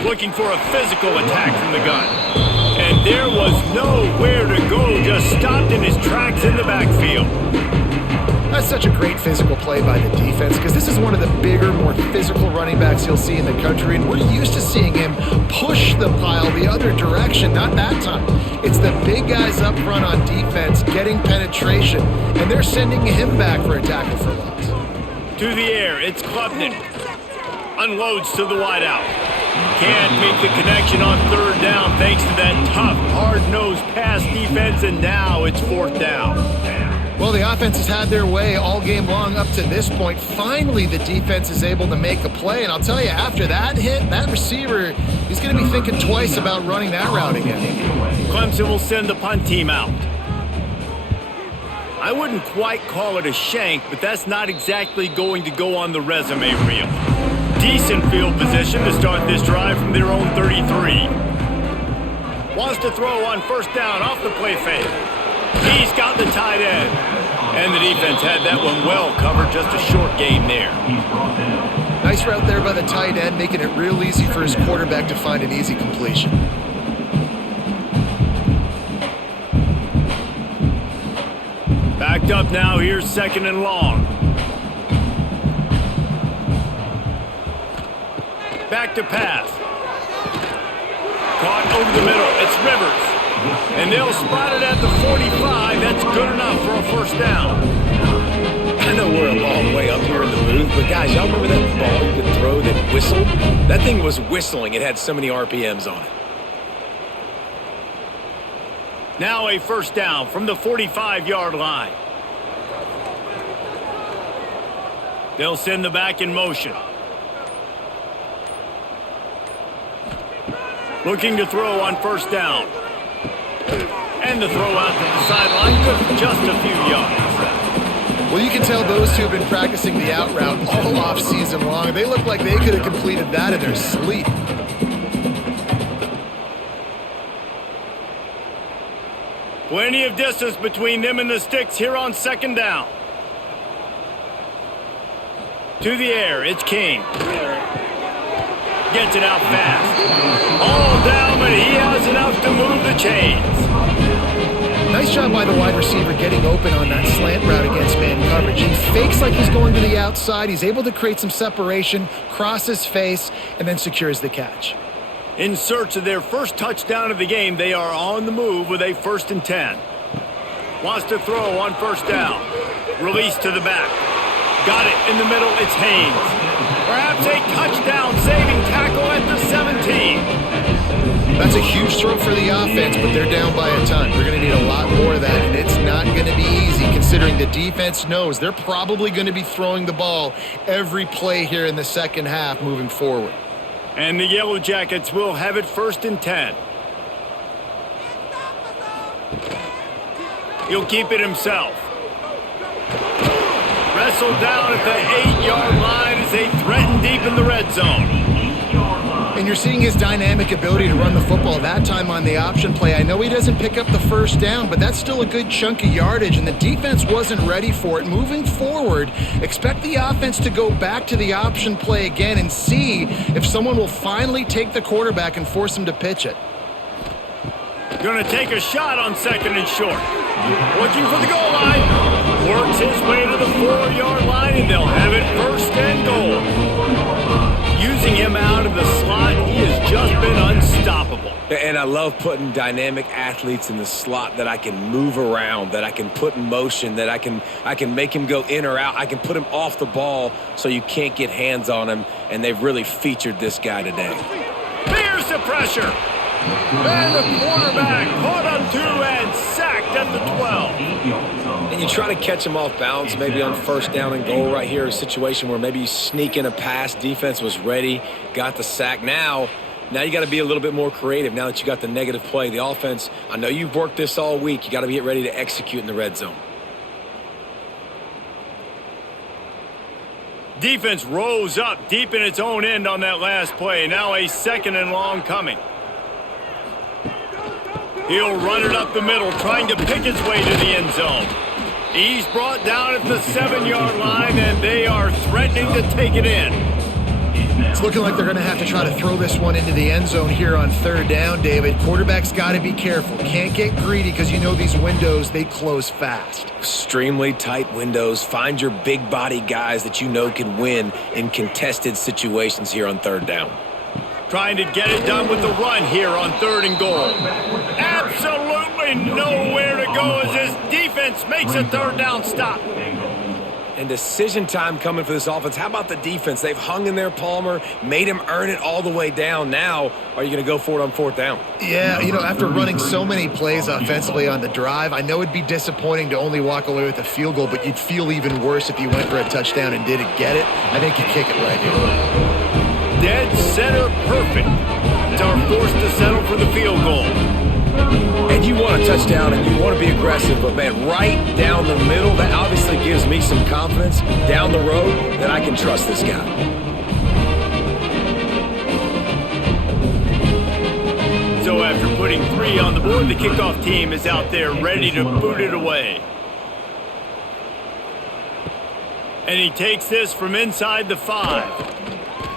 Looking for a physical attack from the gun. And there was nowhere to go. Just stopped in his tracks in the backfield. That's such a great physical play by the defense because this is one of the bigger, more physical running backs you'll see in the country, and we're used to seeing him push the pile the other direction. Not that time. It's the big guys up front on defense getting penetration, and they're sending him back for a tackle for loss. To the air, it's Klubnik. Unloads to the wideout. Can't make the connection on 3rd down thanks to that tough, hard-nosed pass defense, and now it's 4th down. Well, the offense has had their way all game long up to this point. Finally, the defense is able to make a play, and I'll tell you, after that hit, that receiver, he's going to be thinking twice about running that route again. Clemson will send the punt team out. I wouldn't quite call it a shank, but that's not exactly going to go on the resume reel. Decent field position to start this drive from their own 33. Wants to throw on 1st down off the play fake. He's got the tight end. And the defense had that one well covered, just a short gain there. Nice route there by the tight end, making it real easy for his quarterback to find an easy completion. Backed up now, here's 2nd and long. Back to pass. Caught over the middle, it's Rivers. And they'll spot it at the 45. That's good enough for a 1st down. I know we're a long way up here in the booth, but guys, y'all remember that ball you could throw that whistled? That thing was whistling. It had so many RPMs on it. Now a 1st down from the 45-yard line. They'll send the back in motion. Looking to throw on 1st down. And the throw out to the sideline, good for just a few yards. Well, you can tell those two have been practicing the out route all off season long. They look like they could have completed that in their sleep. Plenty of distance between them and the sticks here on 2nd down. To the air, it's King. Gets it out fast. All down, but he has enough to move the chains. Nice job by the wide receiver getting open on that slant route against man coverage. He fakes like he's going to the outside. He's able to create some separation, cross his face, and then secures the catch. In search of their first touchdown of the game, they are on the move with a 1st and 10. Wants to throw on first down. Release to the back. Got it in the middle. It's Haynes. Perhaps a touchdown-saving tackle at the 17. That's a huge throw for the offense, but they're down by a ton. We're going to need a lot more of that, and it's not going to be easy considering the defense knows they're probably going to be throwing the ball every play here in the second half moving forward. And the Yellow Jackets will have it 1st and 10. He'll keep it himself. Wrestled down at the 8-yard line as they threaten deep in the red zone. And you're seeing his dynamic ability to run the football that time on the option play. I know he doesn't pick up the first down, but that's still a good chunk of yardage, and the defense wasn't ready for it. Moving forward, expect the offense to go back to the option play again and see if someone will finally take the quarterback and force him to pitch it. Going to take a shot on 2nd and short. Looking for the goal line. Works his way to the 4-yard line, and they'll have it 1st and goal. Using him out of the slot, he has just been unstoppable. And I love putting dynamic athletes in the slot that I can move around, that I can put in motion, that I can make him go in or out. I can put him off the ball so you can't get hands on him, and they've really featured this guy today. Here's the pressure. And the quarterback caught on 2 and sacked at the 12. And you try to catch him off balance, maybe on 1st down and goal right here, a situation where maybe you sneak in a pass, defense was ready, got the sack. Now you got to be a little bit more creative now that you got the negative play. The offense, I know you've worked this all week. You got to get ready to execute in the red zone. Defense rose up deep in its own end on that last play. Now a 2nd and long coming. He'll run it up the middle, trying to pick his way to the end zone. He's brought down at the 7-yard line, and they are threatening to take it in. It's looking like they're going to have to try to throw this one into the end zone here on 3rd down, David. Quarterback's got to be careful. Can't get greedy because you know these windows, they close fast. Extremely tight windows. Find your big body guys that you know can win in contested situations here on 3rd down. Trying to get it done with the run here on 3rd and goal. Absolutely nowhere to go as this defense makes a 3rd down stop. And decision time coming for this offense. How about the defense? They've hung in there, Palmer, made him earn it all the way down. Now, are you going to go for it on 4th down? Yeah, after running so many plays offensively on the drive, I know it'd be disappointing to only walk away with a field goal, but you'd feel even worse if you went for a touchdown and didn't get it. I think you kick it right here. Dead center perfect. It's our forced to settle for the field goal. And you want a touchdown and you want to be aggressive, but man, right down the middle, that obviously gives me some confidence down the road that I can trust this guy. So after putting 3 on the board, the kickoff team is out there ready to boot it away. And he takes this from inside the 5.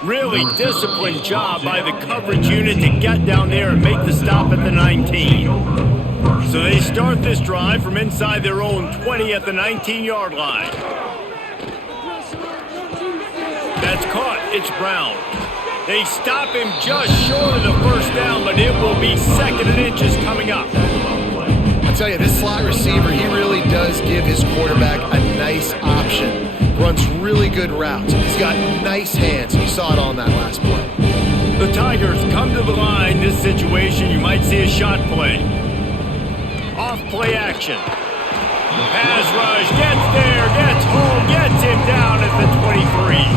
Really disciplined job by the coverage unit to get down there and make the stop at the 19. So they start this drive from inside their own 20 at the 19-yard line. That's caught. It's Brown. They stop him just short of the 1st down, but it will be 2nd and inches coming up. I tell you, this slot receiver, he really does give his quarterback a nice option. Runs really good routes. He's got nice hands. You saw it on that last play. The Tigers come to the line. This situation, you might see a shot play. Off play action. Pass rush, gets there, gets home, gets him down at the 23.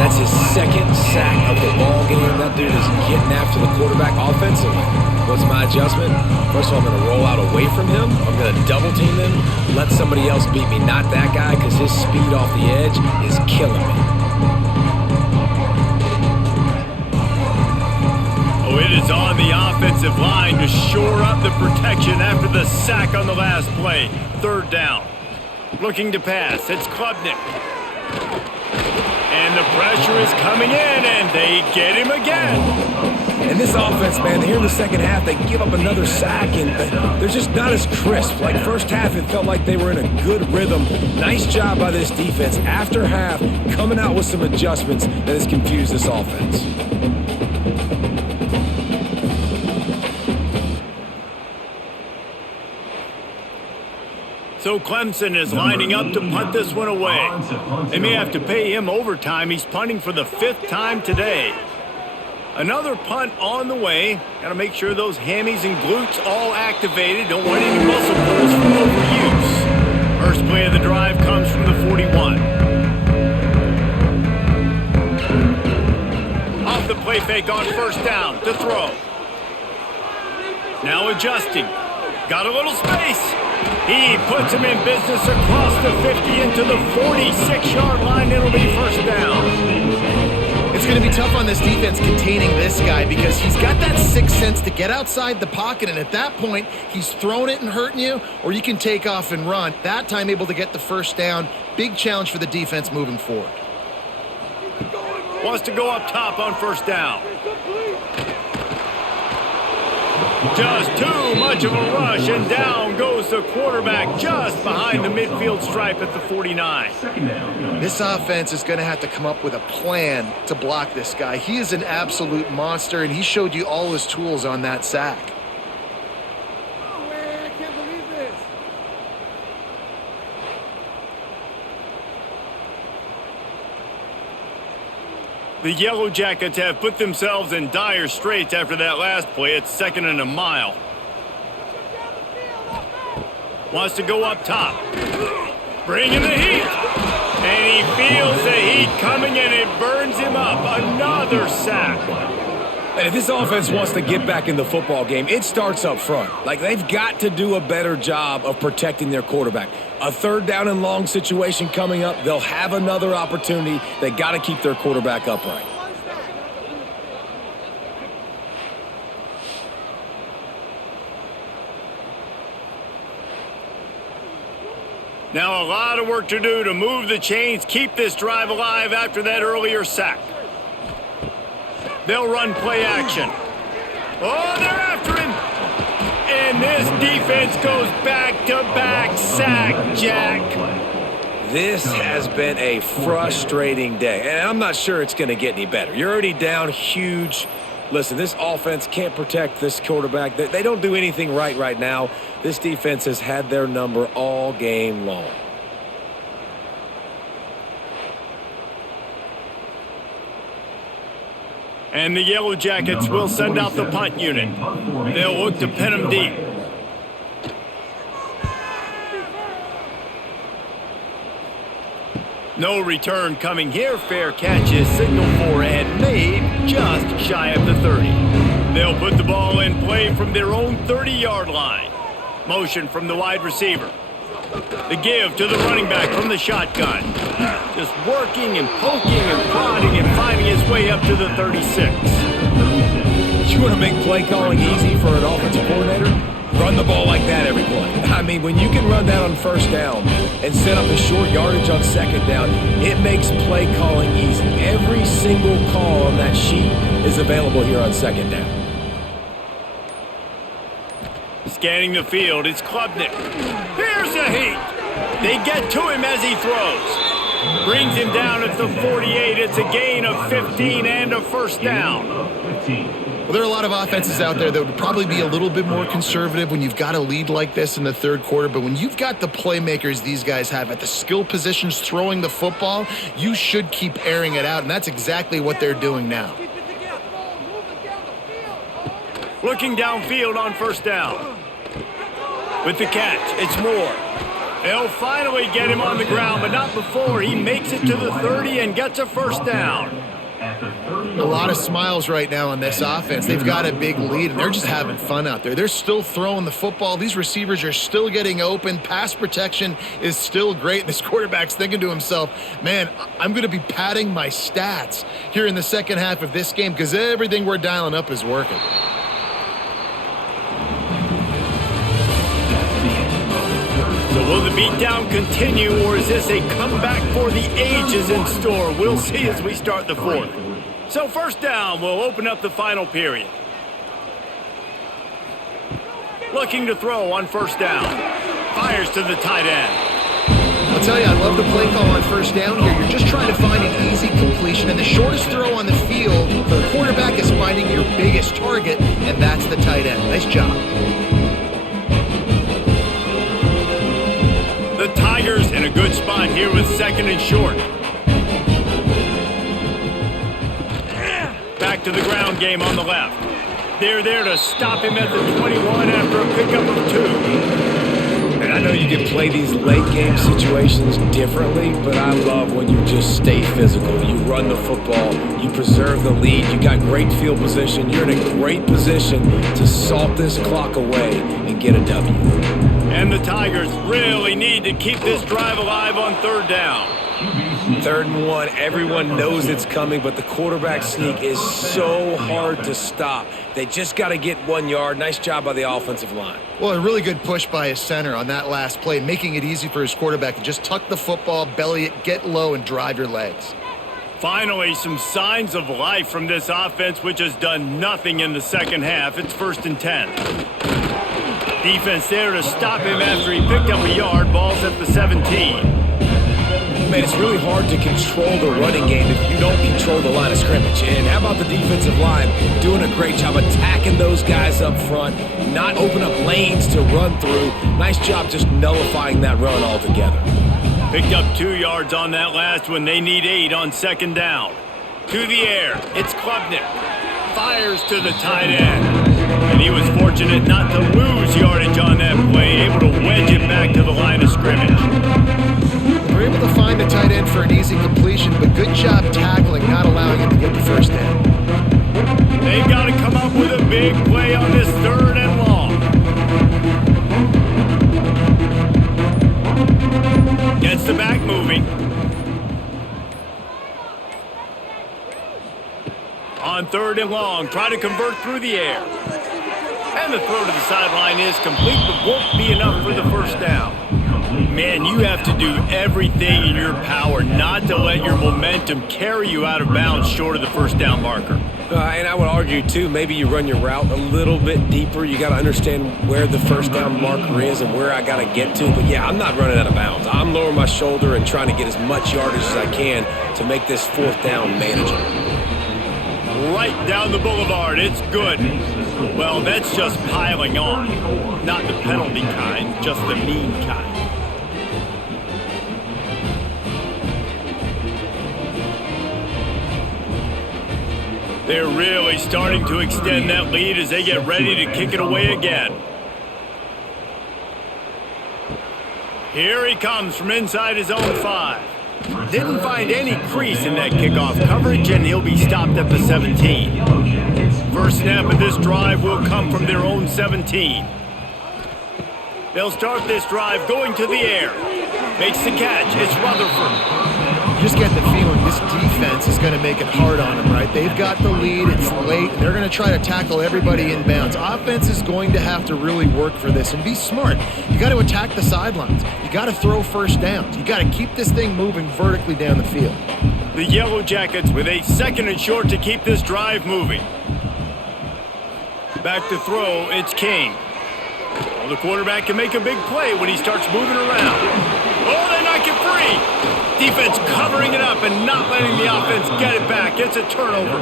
That's his 2nd sack of the ball game. That dude is getting after the quarterback offensively. What's my adjustment? First of all, I'm going to roll out away from him. I'm going to double team him. Let somebody else beat me, not that guy, because his speed off the edge is killing me. Oh, it is on the offensive line to shore up the protection after the sack on the last play. 3rd down. Looking to pass. It's Klubnik. And the pressure is coming in, and they get him again. And this offense, man, here in the second half, they give up another sack, and they're just not as crisp. Like first half, it felt like they were in a good rhythm. Nice job by this defense. After half, coming out with some adjustments that has confused this offense. So Clemson is lining up to punt this one away. They may have to pay him overtime. He's punting for the 5th time today. Another punt on the way. Got to make sure those hammies and glutes all activated. Don't want any muscle pulls from overuse. First play of the drive comes from the 41. Off the play fake on first down to throw. Now adjusting. Got a little space. He puts him in business across the 50 into the 46-yard line. It'll be first down. It's going to be tough on this defense containing this guy because he's got that sixth sense to get outside the pocket, and at that point, he's throwing it and hurting you, or you can take off and run. That time able to get the first down. Big challenge for the defense moving forward. Wants to go up top on first down. Just too much of a rush, and down goes the quarterback just behind the midfield stripe at the 49. This offense is going to have to come up with a plan to block this guy. He is an absolute monster, and he showed you all his tools on that sack. Oh, man, I can't believe this. The Yellow Jackets have put themselves in dire straits after that last play. It's 2nd and a mile. Wants to go up top. Bringing the heat. And he feels the heat coming, and it burns him up. Another sack. And if this offense wants to get back in the football game, it starts up front. Like, they've got to do a better job of protecting their quarterback. A 3rd down and long situation coming up. They'll have another opportunity. They got to keep their quarterback upright. Now a lot of work to do to move the chains, keep this drive alive after that earlier sack. They'll run play action. Oh, they're after him. And this defense goes back-to-back sack, Jack. This has been a frustrating day, and I'm not sure it's going to get any better. You're already down huge. Listen, this offense can't protect this quarterback. They don't do anything right now. This defense has had their number all game long. And the Yellow Jackets will send out the punt unit. They'll look to pin them deep. No return coming here. Fair catch is signaled for and made just shy of the 30. They'll put the ball in play from their own 30-yard line. Motion from the wide receiver. The give to the running back from the shotgun. Just working and poking and prodding and finding his way up to the 36. You want to make play calling easy for an offensive coordinator? Run the ball like that every play. I mean, when you can run that on first down and set up a short yardage on second down, it makes play calling easy. Every single call on that sheet is available here on second down. Scanning the field, it's Klubnik. Here's the heat. They get to him as he throws. Brings him down at the 48. It's a gain of 15 and a first down. Well, there are a lot of offenses out there that would probably be a little bit more conservative when you've got a lead like this in the third quarter. But when you've got the playmakers these guys have at the skill positions throwing the football, you should keep airing it out. And that's exactly what they're doing now. Looking downfield on first down. With the catch, it's Moore. They'll finally get him on the ground, but not before he makes it to the 30 and gets a first down. A lot of smiles right now on this offense. They've got a big lead, and they're just having fun out there. They're still throwing the football. These receivers are still getting open. Pass protection is still great. This quarterback's thinking to himself, man, I'm going to be padding my stats here in the second half of this game because everything we're dialing up is working. So will the beatdown continue, or is this a comeback for the ages in store? We'll see as we start the fourth. So first down, we'll open up the final period. Looking to throw on first down. Fires to the tight end. I'll tell you, I love the play call on first down here. You're just trying to find an easy completion, and the shortest throw on the field for the quarterback is finding your biggest target, and that's the tight end. Nice job. shot here with second and short. Back to the ground game on the left. They're there to stop him at the 21 after a pickup of 2. And I know you can play these late game situations differently, but I love when you just stay physical. You run the football, you preserve the lead, you got great field position, you're in a great position to salt this clock away and get a W. And the Tigers really need to keep this drive alive on third down. 3rd and 1, everyone knows it's coming, but the quarterback sneak is so hard to stop. They just got to get 1 yard. Nice job by the offensive line. Well, a really good push by his center on that last play, making it easy for his quarterback to just tuck the football, belly it, get low, and drive your legs. Finally, some signs of life from this offense, which has done nothing in the second half. It's 1st and 10. Defense there to stop him after he picked up a yard. Ball's at the 17. Man, it's really hard to control the running game if you don't control the line of scrimmage. And how about the defensive line doing a great job attacking those guys up front, not open up lanes to run through. Nice job just nullifying that run altogether. Picked up 2 yards on that last one. They need 8 on 2nd down. To the air. It's Klubnik. Fires to the tight end. And he was fortunate not to lose yardage on that play, able to wedge it back to the line of scrimmage. We're able to find the tight end for an easy completion, but good job tackling, not allowing him to get the first down. They've got to come up with a big play on this 3rd and long. Gets the back moving. On 3rd and long, try to convert through the air. And the throw to the sideline is complete, but won't be enough for the first down. Man, you have to do everything in your power not to let your momentum carry you out of bounds short of the first down marker. And I would argue, too, maybe you run your route a little bit deeper. You got to understand where the first down marker is and where I got to get to. But, yeah, I'm not running out of bounds. I'm lowering my shoulder and trying to get as much yardage as I can to make this 4th down manageable. Right down the boulevard. It's good. Well, that's just piling on. Not the penalty kind, just the mean kind. They're really starting to extend that lead as they get ready to kick it away again. Here he comes from inside his own 5. Didn't find any crease in that kickoff coverage, and he'll be stopped at the 17. First snap of this drive will come from their own 17. They'll start this drive going to the air. Makes the catch. It's Rutherford. You just get the feeling this defense is going to make it hard on them, right? They've got the lead. It's late. They're going to try to tackle everybody in bounds. Offense is going to have to really work for this and be smart. You got to attack the sidelines. You got to throw first downs. You got to keep this thing moving vertically down the field. The Yellow Jackets with a 2nd and short to keep this drive moving. Back to throw, it's King. Well, the quarterback can make a big play when he starts moving around. Oh, they knock it free. Defense covering it up and not letting the offense get it back. It's a turnover.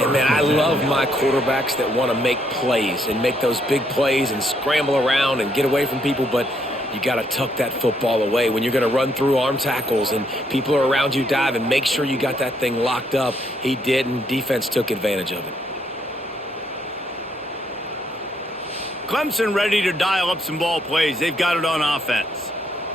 And, man, I love my quarterbacks that want to make plays and make those big plays and scramble around and get away from people, but you got to tuck that football away. When you're going to run through arm tackles and people are around you diving, make sure you got that thing locked up. He did, and defense took advantage of it. Clemson ready to dial up some ball plays. They've got it on offense.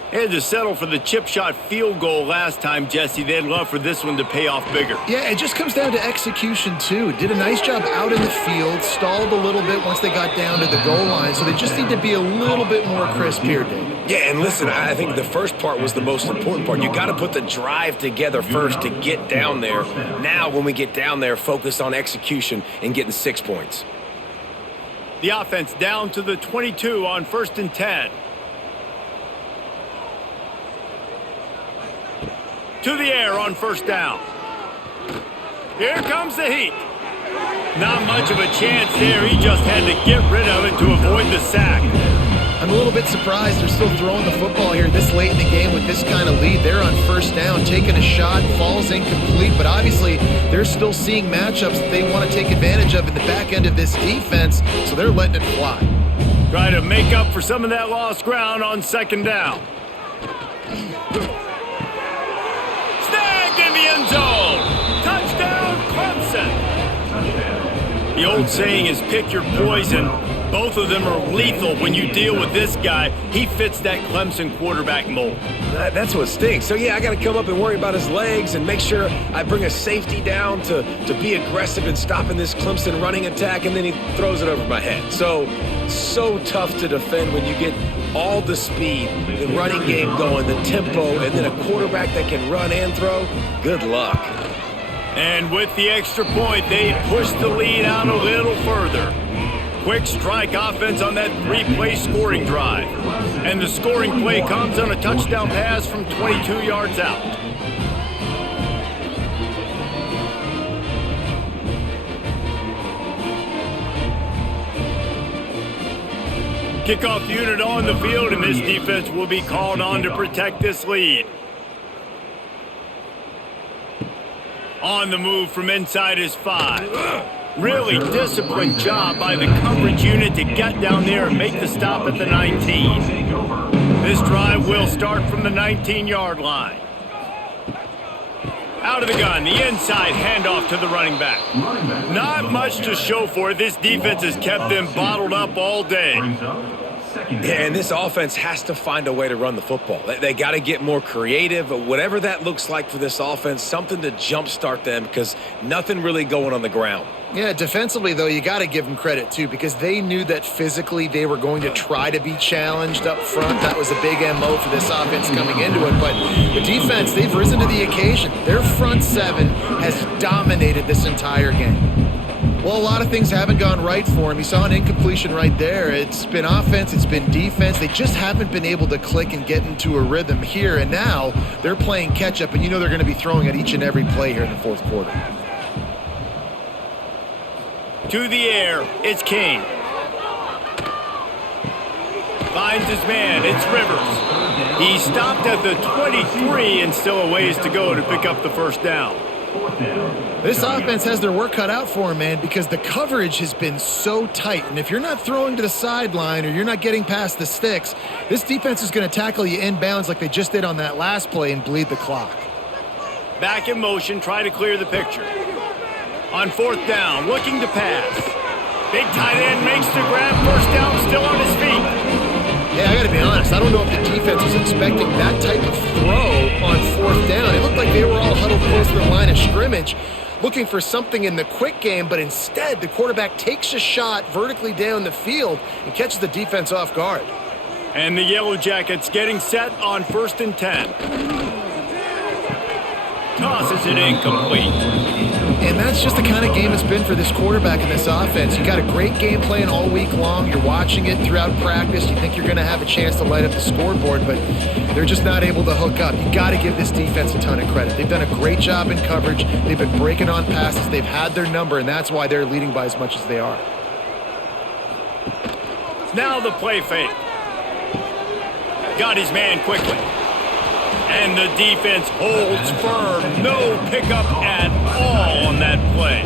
They had to settle for the chip shot field goal last time, Jesse. They'd love for this one to pay off bigger. Yeah, it just comes down to execution, too. Did a nice job out in the field, stalled a little bit once they got down to the goal line, so they just need to be a little bit more crisp here, Dave. Yeah, and listen, I think the first part was the most important part. You got to put the drive together first to get down there. Now, when we get down there, focus on execution and getting 6 points. The offense down to the 22 on 1st and 10. To the air on 1st down. Here comes the heat. Not much of a chance there. He just had to get rid of it to avoid the sack. I'm a little bit surprised they're still throwing the football here this late in the game with this kind of lead. They're on 1st down, taking a shot, falls incomplete, but obviously they're still seeing matchups that they want to take advantage of in the back end of this defense, so they're letting it fly. Try to make up for some of that lost ground on 2nd down. end zone. Touchdown, Clemson. The old saying is pick your poison. Both of them are lethal when you deal with this guy. He fits that Clemson quarterback mold. That's what stinks. So, yeah, I got to come up and worry about his legs and make sure I bring a safety down to be aggressive in stopping this Clemson running attack, and then he throws it over my head. So tough to defend when you get all the speed, the running game going, the tempo, and then a quarterback that can run and throw. Good luck. And with the extra point, they push the lead out a little further. Quick strike offense on that 3-play scoring drive. And the scoring play comes on a touchdown pass from 22 yards out. Kickoff unit on the field, and this defense will be called on to protect this lead. On the move from inside his 5. Really disciplined job by the coverage unit to get down there and make the stop at the 19. This drive will start from the 19-yard line. Out of the gun, the inside handoff to the running back. Not much to show for it. This defense has kept them bottled up all day. Yeah, and this offense has to find a way to run the football. They got to get more creative, whatever that looks like for this offense, something to jumpstart them because nothing really going on the ground. Yeah, defensively, though, you got to give them credit, too, because they knew that physically they were going to try to be challenged up front. That was a big MO for this offense coming into it. But the defense, they've risen to the occasion. Their front 7 has dominated this entire game. Well, a lot of things haven't gone right for him. You saw an incompletion right there. It's been offense, it's been defense. They just haven't been able to click and get into a rhythm here. And now they're playing catch-up, and you know they're going to be throwing at each and every play here in the fourth quarter. To the air, it's King. Finds his man, it's Rivers. He stopped at the 23 and still a ways to go to pick up the first down. This offense has their work cut out for them, man, because the coverage has been so tight. And if you're not throwing to the sideline or you're not getting past the sticks, this defense is going to tackle you inbounds like they just did on that last play and bleed the clock. Back in motion, try to clear the picture. On fourth down, looking to pass. Big tight end makes the grab, first down, still on his feet. Yeah, I got to be honest. I don't know if the defense was expecting that type of throw on fourth down. It looked like they were all huddled close to the line of scrimmage, looking for something in the quick game, but instead the quarterback takes a shot vertically down the field and catches the defense off guard. And the Yellow Jackets getting set on 1st and 10. Tosses it incomplete. And that's just the kind of game it's been for this quarterback and this offense. You got a great game plan all week long. You're watching it throughout practice. You think you're going to have a chance to light up the scoreboard, but they're just not able to hook up. You got to give this defense a ton of credit. They've done a great job in coverage. They've been breaking on passes. They've had their number, and that's why they're leading by as much as they are. Now the play fake. Got his man quickly. And the defense holds firm. No pickup at all on that play.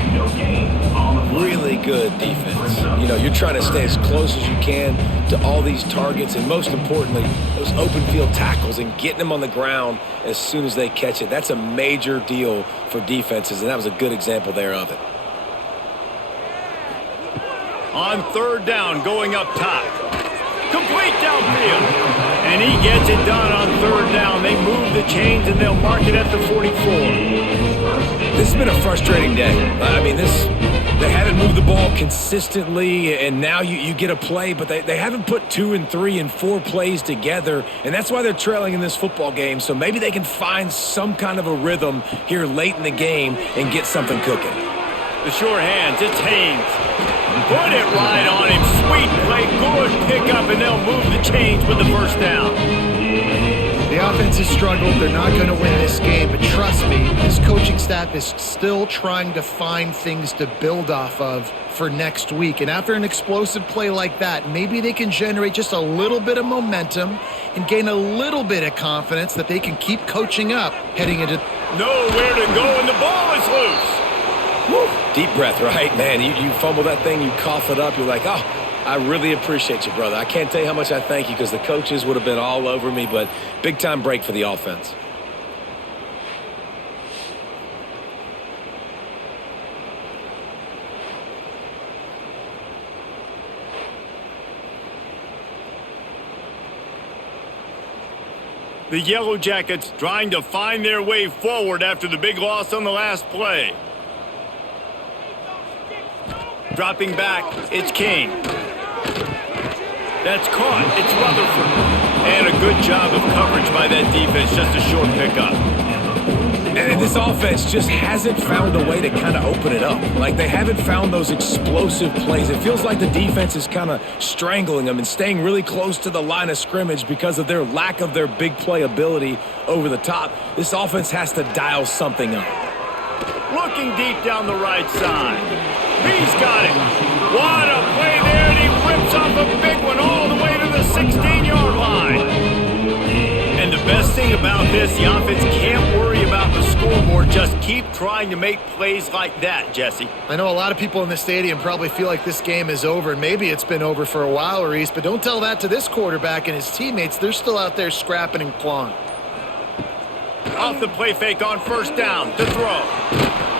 Really good defense. You know, you're trying to stay as close as you can to all these targets, and most importantly, those open field tackles and getting them on the ground as soon as they catch it. That's a major deal for defenses, and that was a good example there of it. On third down, going up top. Complete downfield. And he gets it done on third down. They move the chains, and they'll mark it at the 44. This has been a frustrating day. I mean, they haven't moved the ball consistently, and now you get a play, but they haven't put 2 and 3 and 4 plays together, and that's why they're trailing in this football game. So maybe they can find some kind of a rhythm here late in the game and get something cooking. The short hands, it's Haynes. Put it right on him. Sweet play, good pickup, and they'll move the chains with the first down. The offense has struggled. They're not going to win this game, but trust me, this coaching staff is still trying to find things to build off of for next week. And after an explosive play like that, maybe they can generate just a little bit of momentum and gain a little bit of confidence that they can keep coaching up heading into... Nowhere to go, and the ball is loose. Woo. Deep breath, right? Man, you fumble that thing, you cough it up, you're like, oh, I really appreciate you, brother. I can't tell you how much I thank you because the coaches would have been all over me, but big-time break for the offense. The Yellow Jackets trying to find their way forward after the big loss on the last play. Dropping back, it's Kane. That's caught, it's Rutherford. And a good job of coverage by that defense, just a short pickup. And this offense just hasn't found a way to kind of open it up. Like, they haven't found those explosive plays. It feels like the defense is kind of strangling them and staying really close to the line of scrimmage because of their lack of their big play ability over the top. This offense has to dial something up. Looking deep down the right side. He's got it. What a play there, and he rips off a big one all the way to the 16-yard line. And the best thing about this, the offense can't worry about the scoreboard. Just keep trying to make plays like that, Jesse. I know a lot of people in the stadium probably feel like this game is over, and maybe it's been over for a while, Reese, but don't tell that to this quarterback and his teammates. They're still out there scrapping and clawing. Off the play fake on first down to throw.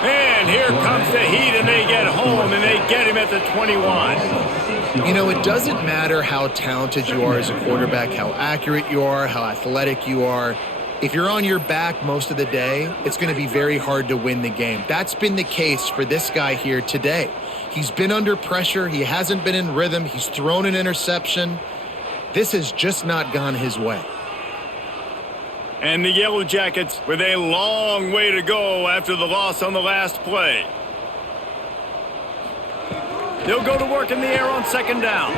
And here comes the heat, and they get home, and they get him at the 21. You know, it doesn't matter how talented you are as a quarterback, how accurate you are, how athletic you are. If you're on your back most of the day, it's going to be very hard to win the game. That's been the case for this guy here today. He's been under pressure. He hasn't been in rhythm. He's thrown an interception. This has just not gone his way. And the Yellow Jackets with a long way to go after the loss on the last play. They'll go to work in the air on second down.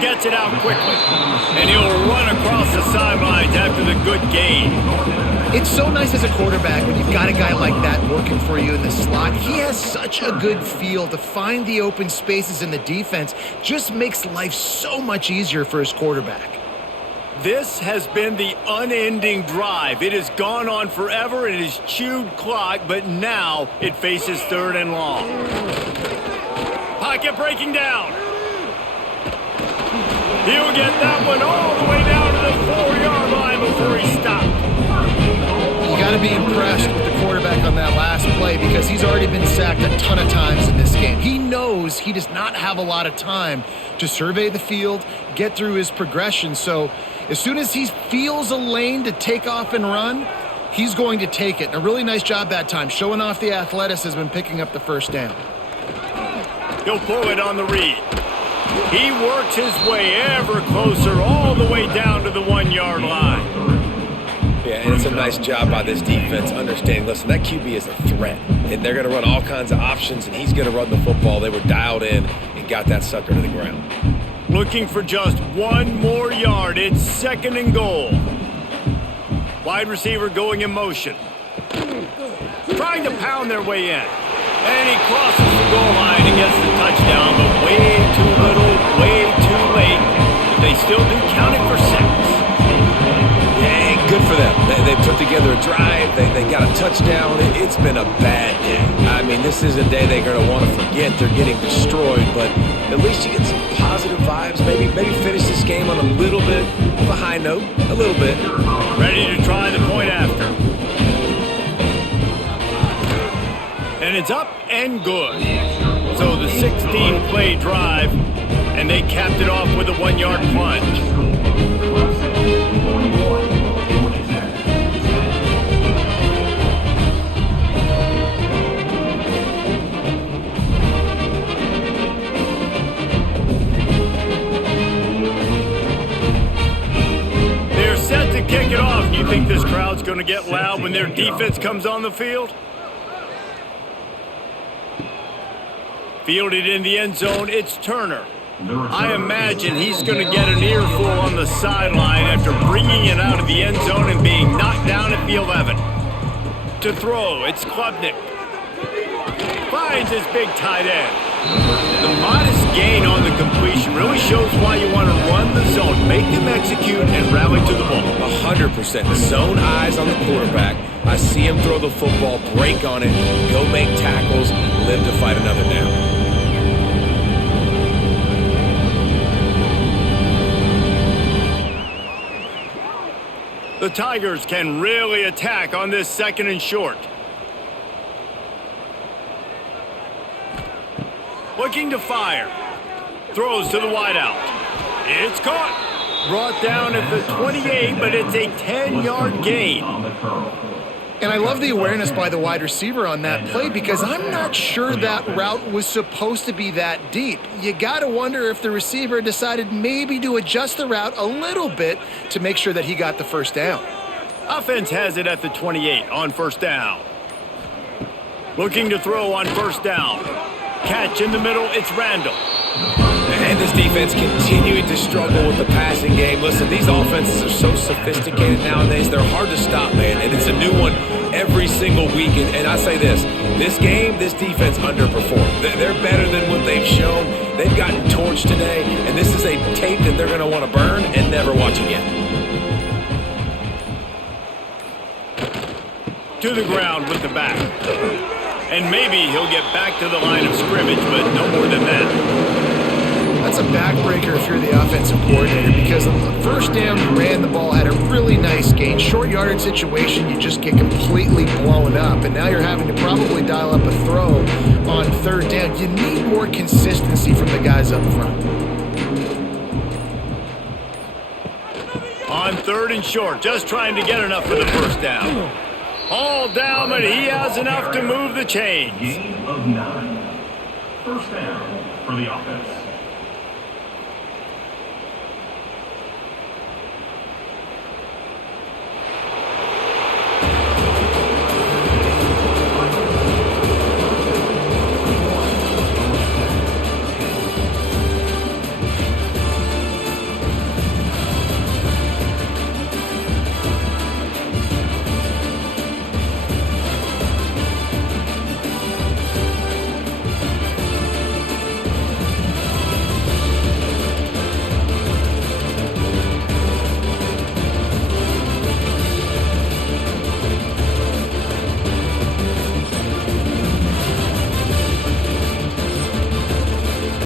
Gets it out quickly. And he'll run across the sidelines after the good gain. It's so nice as a quarterback when you've got a guy like that working for you in the slot. He has such a good feel to find the open spaces in the defense. Just makes life so much easier for his quarterback. This has been the unending drive. It has gone on forever. It has chewed clock, but now it faces third and long. Pocket breaking down. He'll get that one all the way down to the 4-yard line before he stopped. You got to be impressed with the quarterback on that last play because he's already been sacked a ton of times in this game. He knows he does not have a lot of time to survey the field, get through his progression, so as soon as he feels a lane to take off and run, he's going to take it. And a really nice job that time, showing off the athleticism and picking up the first down. He'll pull it on the read. He works his way ever closer all the way down to the 1-yard line. Yeah, and it's a nice job by this defense understanding, listen, that QB is a threat. And they're going to run all kinds of options, and he's going to run the football. They were dialed in and got that sucker to the ground. Looking for just one more yard. It's second and goal. Wide receiver going in motion. Trying to pound their way in. And he crosses the goal line and gets the touchdown, but way too little, way too late. But they still do count it for 6. Yeah, good for them. They put together a drive. They got a touchdown. It's been a bad day. I mean, this is a day they're going to want to forget. They're getting destroyed, but at least you get some positive vibes. Maybe finish this game on a little bit of a high note. A little bit. Ready to try the point after. And it's up and good. So the 16-play drive, and they capped it off with a 1-yard plunge. They're set to kick it off. Do you think this crowd's going to get loud when their defense comes on the field? Fielded in the end zone, it's Turner. I imagine he's going to get an earful on the sideline after bringing it out of the end zone and being knocked down at the 11. To throw, it's Klubnik. Finds his big tight end. The modest gain on the completion really shows why you want to run the zone, make them execute, and rally to the ball. 100%. Zone eyes on the quarterback. I see him throw the football, break on it, go make tackles, live to fight another down. The Tigers can really attack on this second and short. Looking to fire. Throws to the wideout. It's caught. Brought down at the 28, but it's a 10-yard gain. On the curl. And I love the awareness by the wide receiver on that play because I'm not sure that route was supposed to be that deep. You got to wonder if the receiver decided maybe to adjust the route a little bit to make sure that he got the first down. Offense has it at the 28 on first down. Looking to throw on first down. Catch in the middle, it's Randall. And this defense continuing to struggle with the passing game. Listen, these offenses are so sophisticated nowadays. They're hard to stop, man. And it's a new one every single week. And I say this game, this defense underperformed. They're better than what they've shown. They've gotten torched today. And this is a tape that they're going to want to burn and never watch again. To the ground with the back. And maybe he'll get back to the line of scrimmage, but no more than that. That's a backbreaker if you're the offensive coordinator because on the first down you ran the ball, had a really nice gain. Short yardage situation, you just get completely blown up. And now you're having to probably dial up a throw on third down. You need more consistency from the guys up front. On third and short, just trying to get enough for the first down. All down, but he has enough to move the chains. Gain of 9. First down for the offense.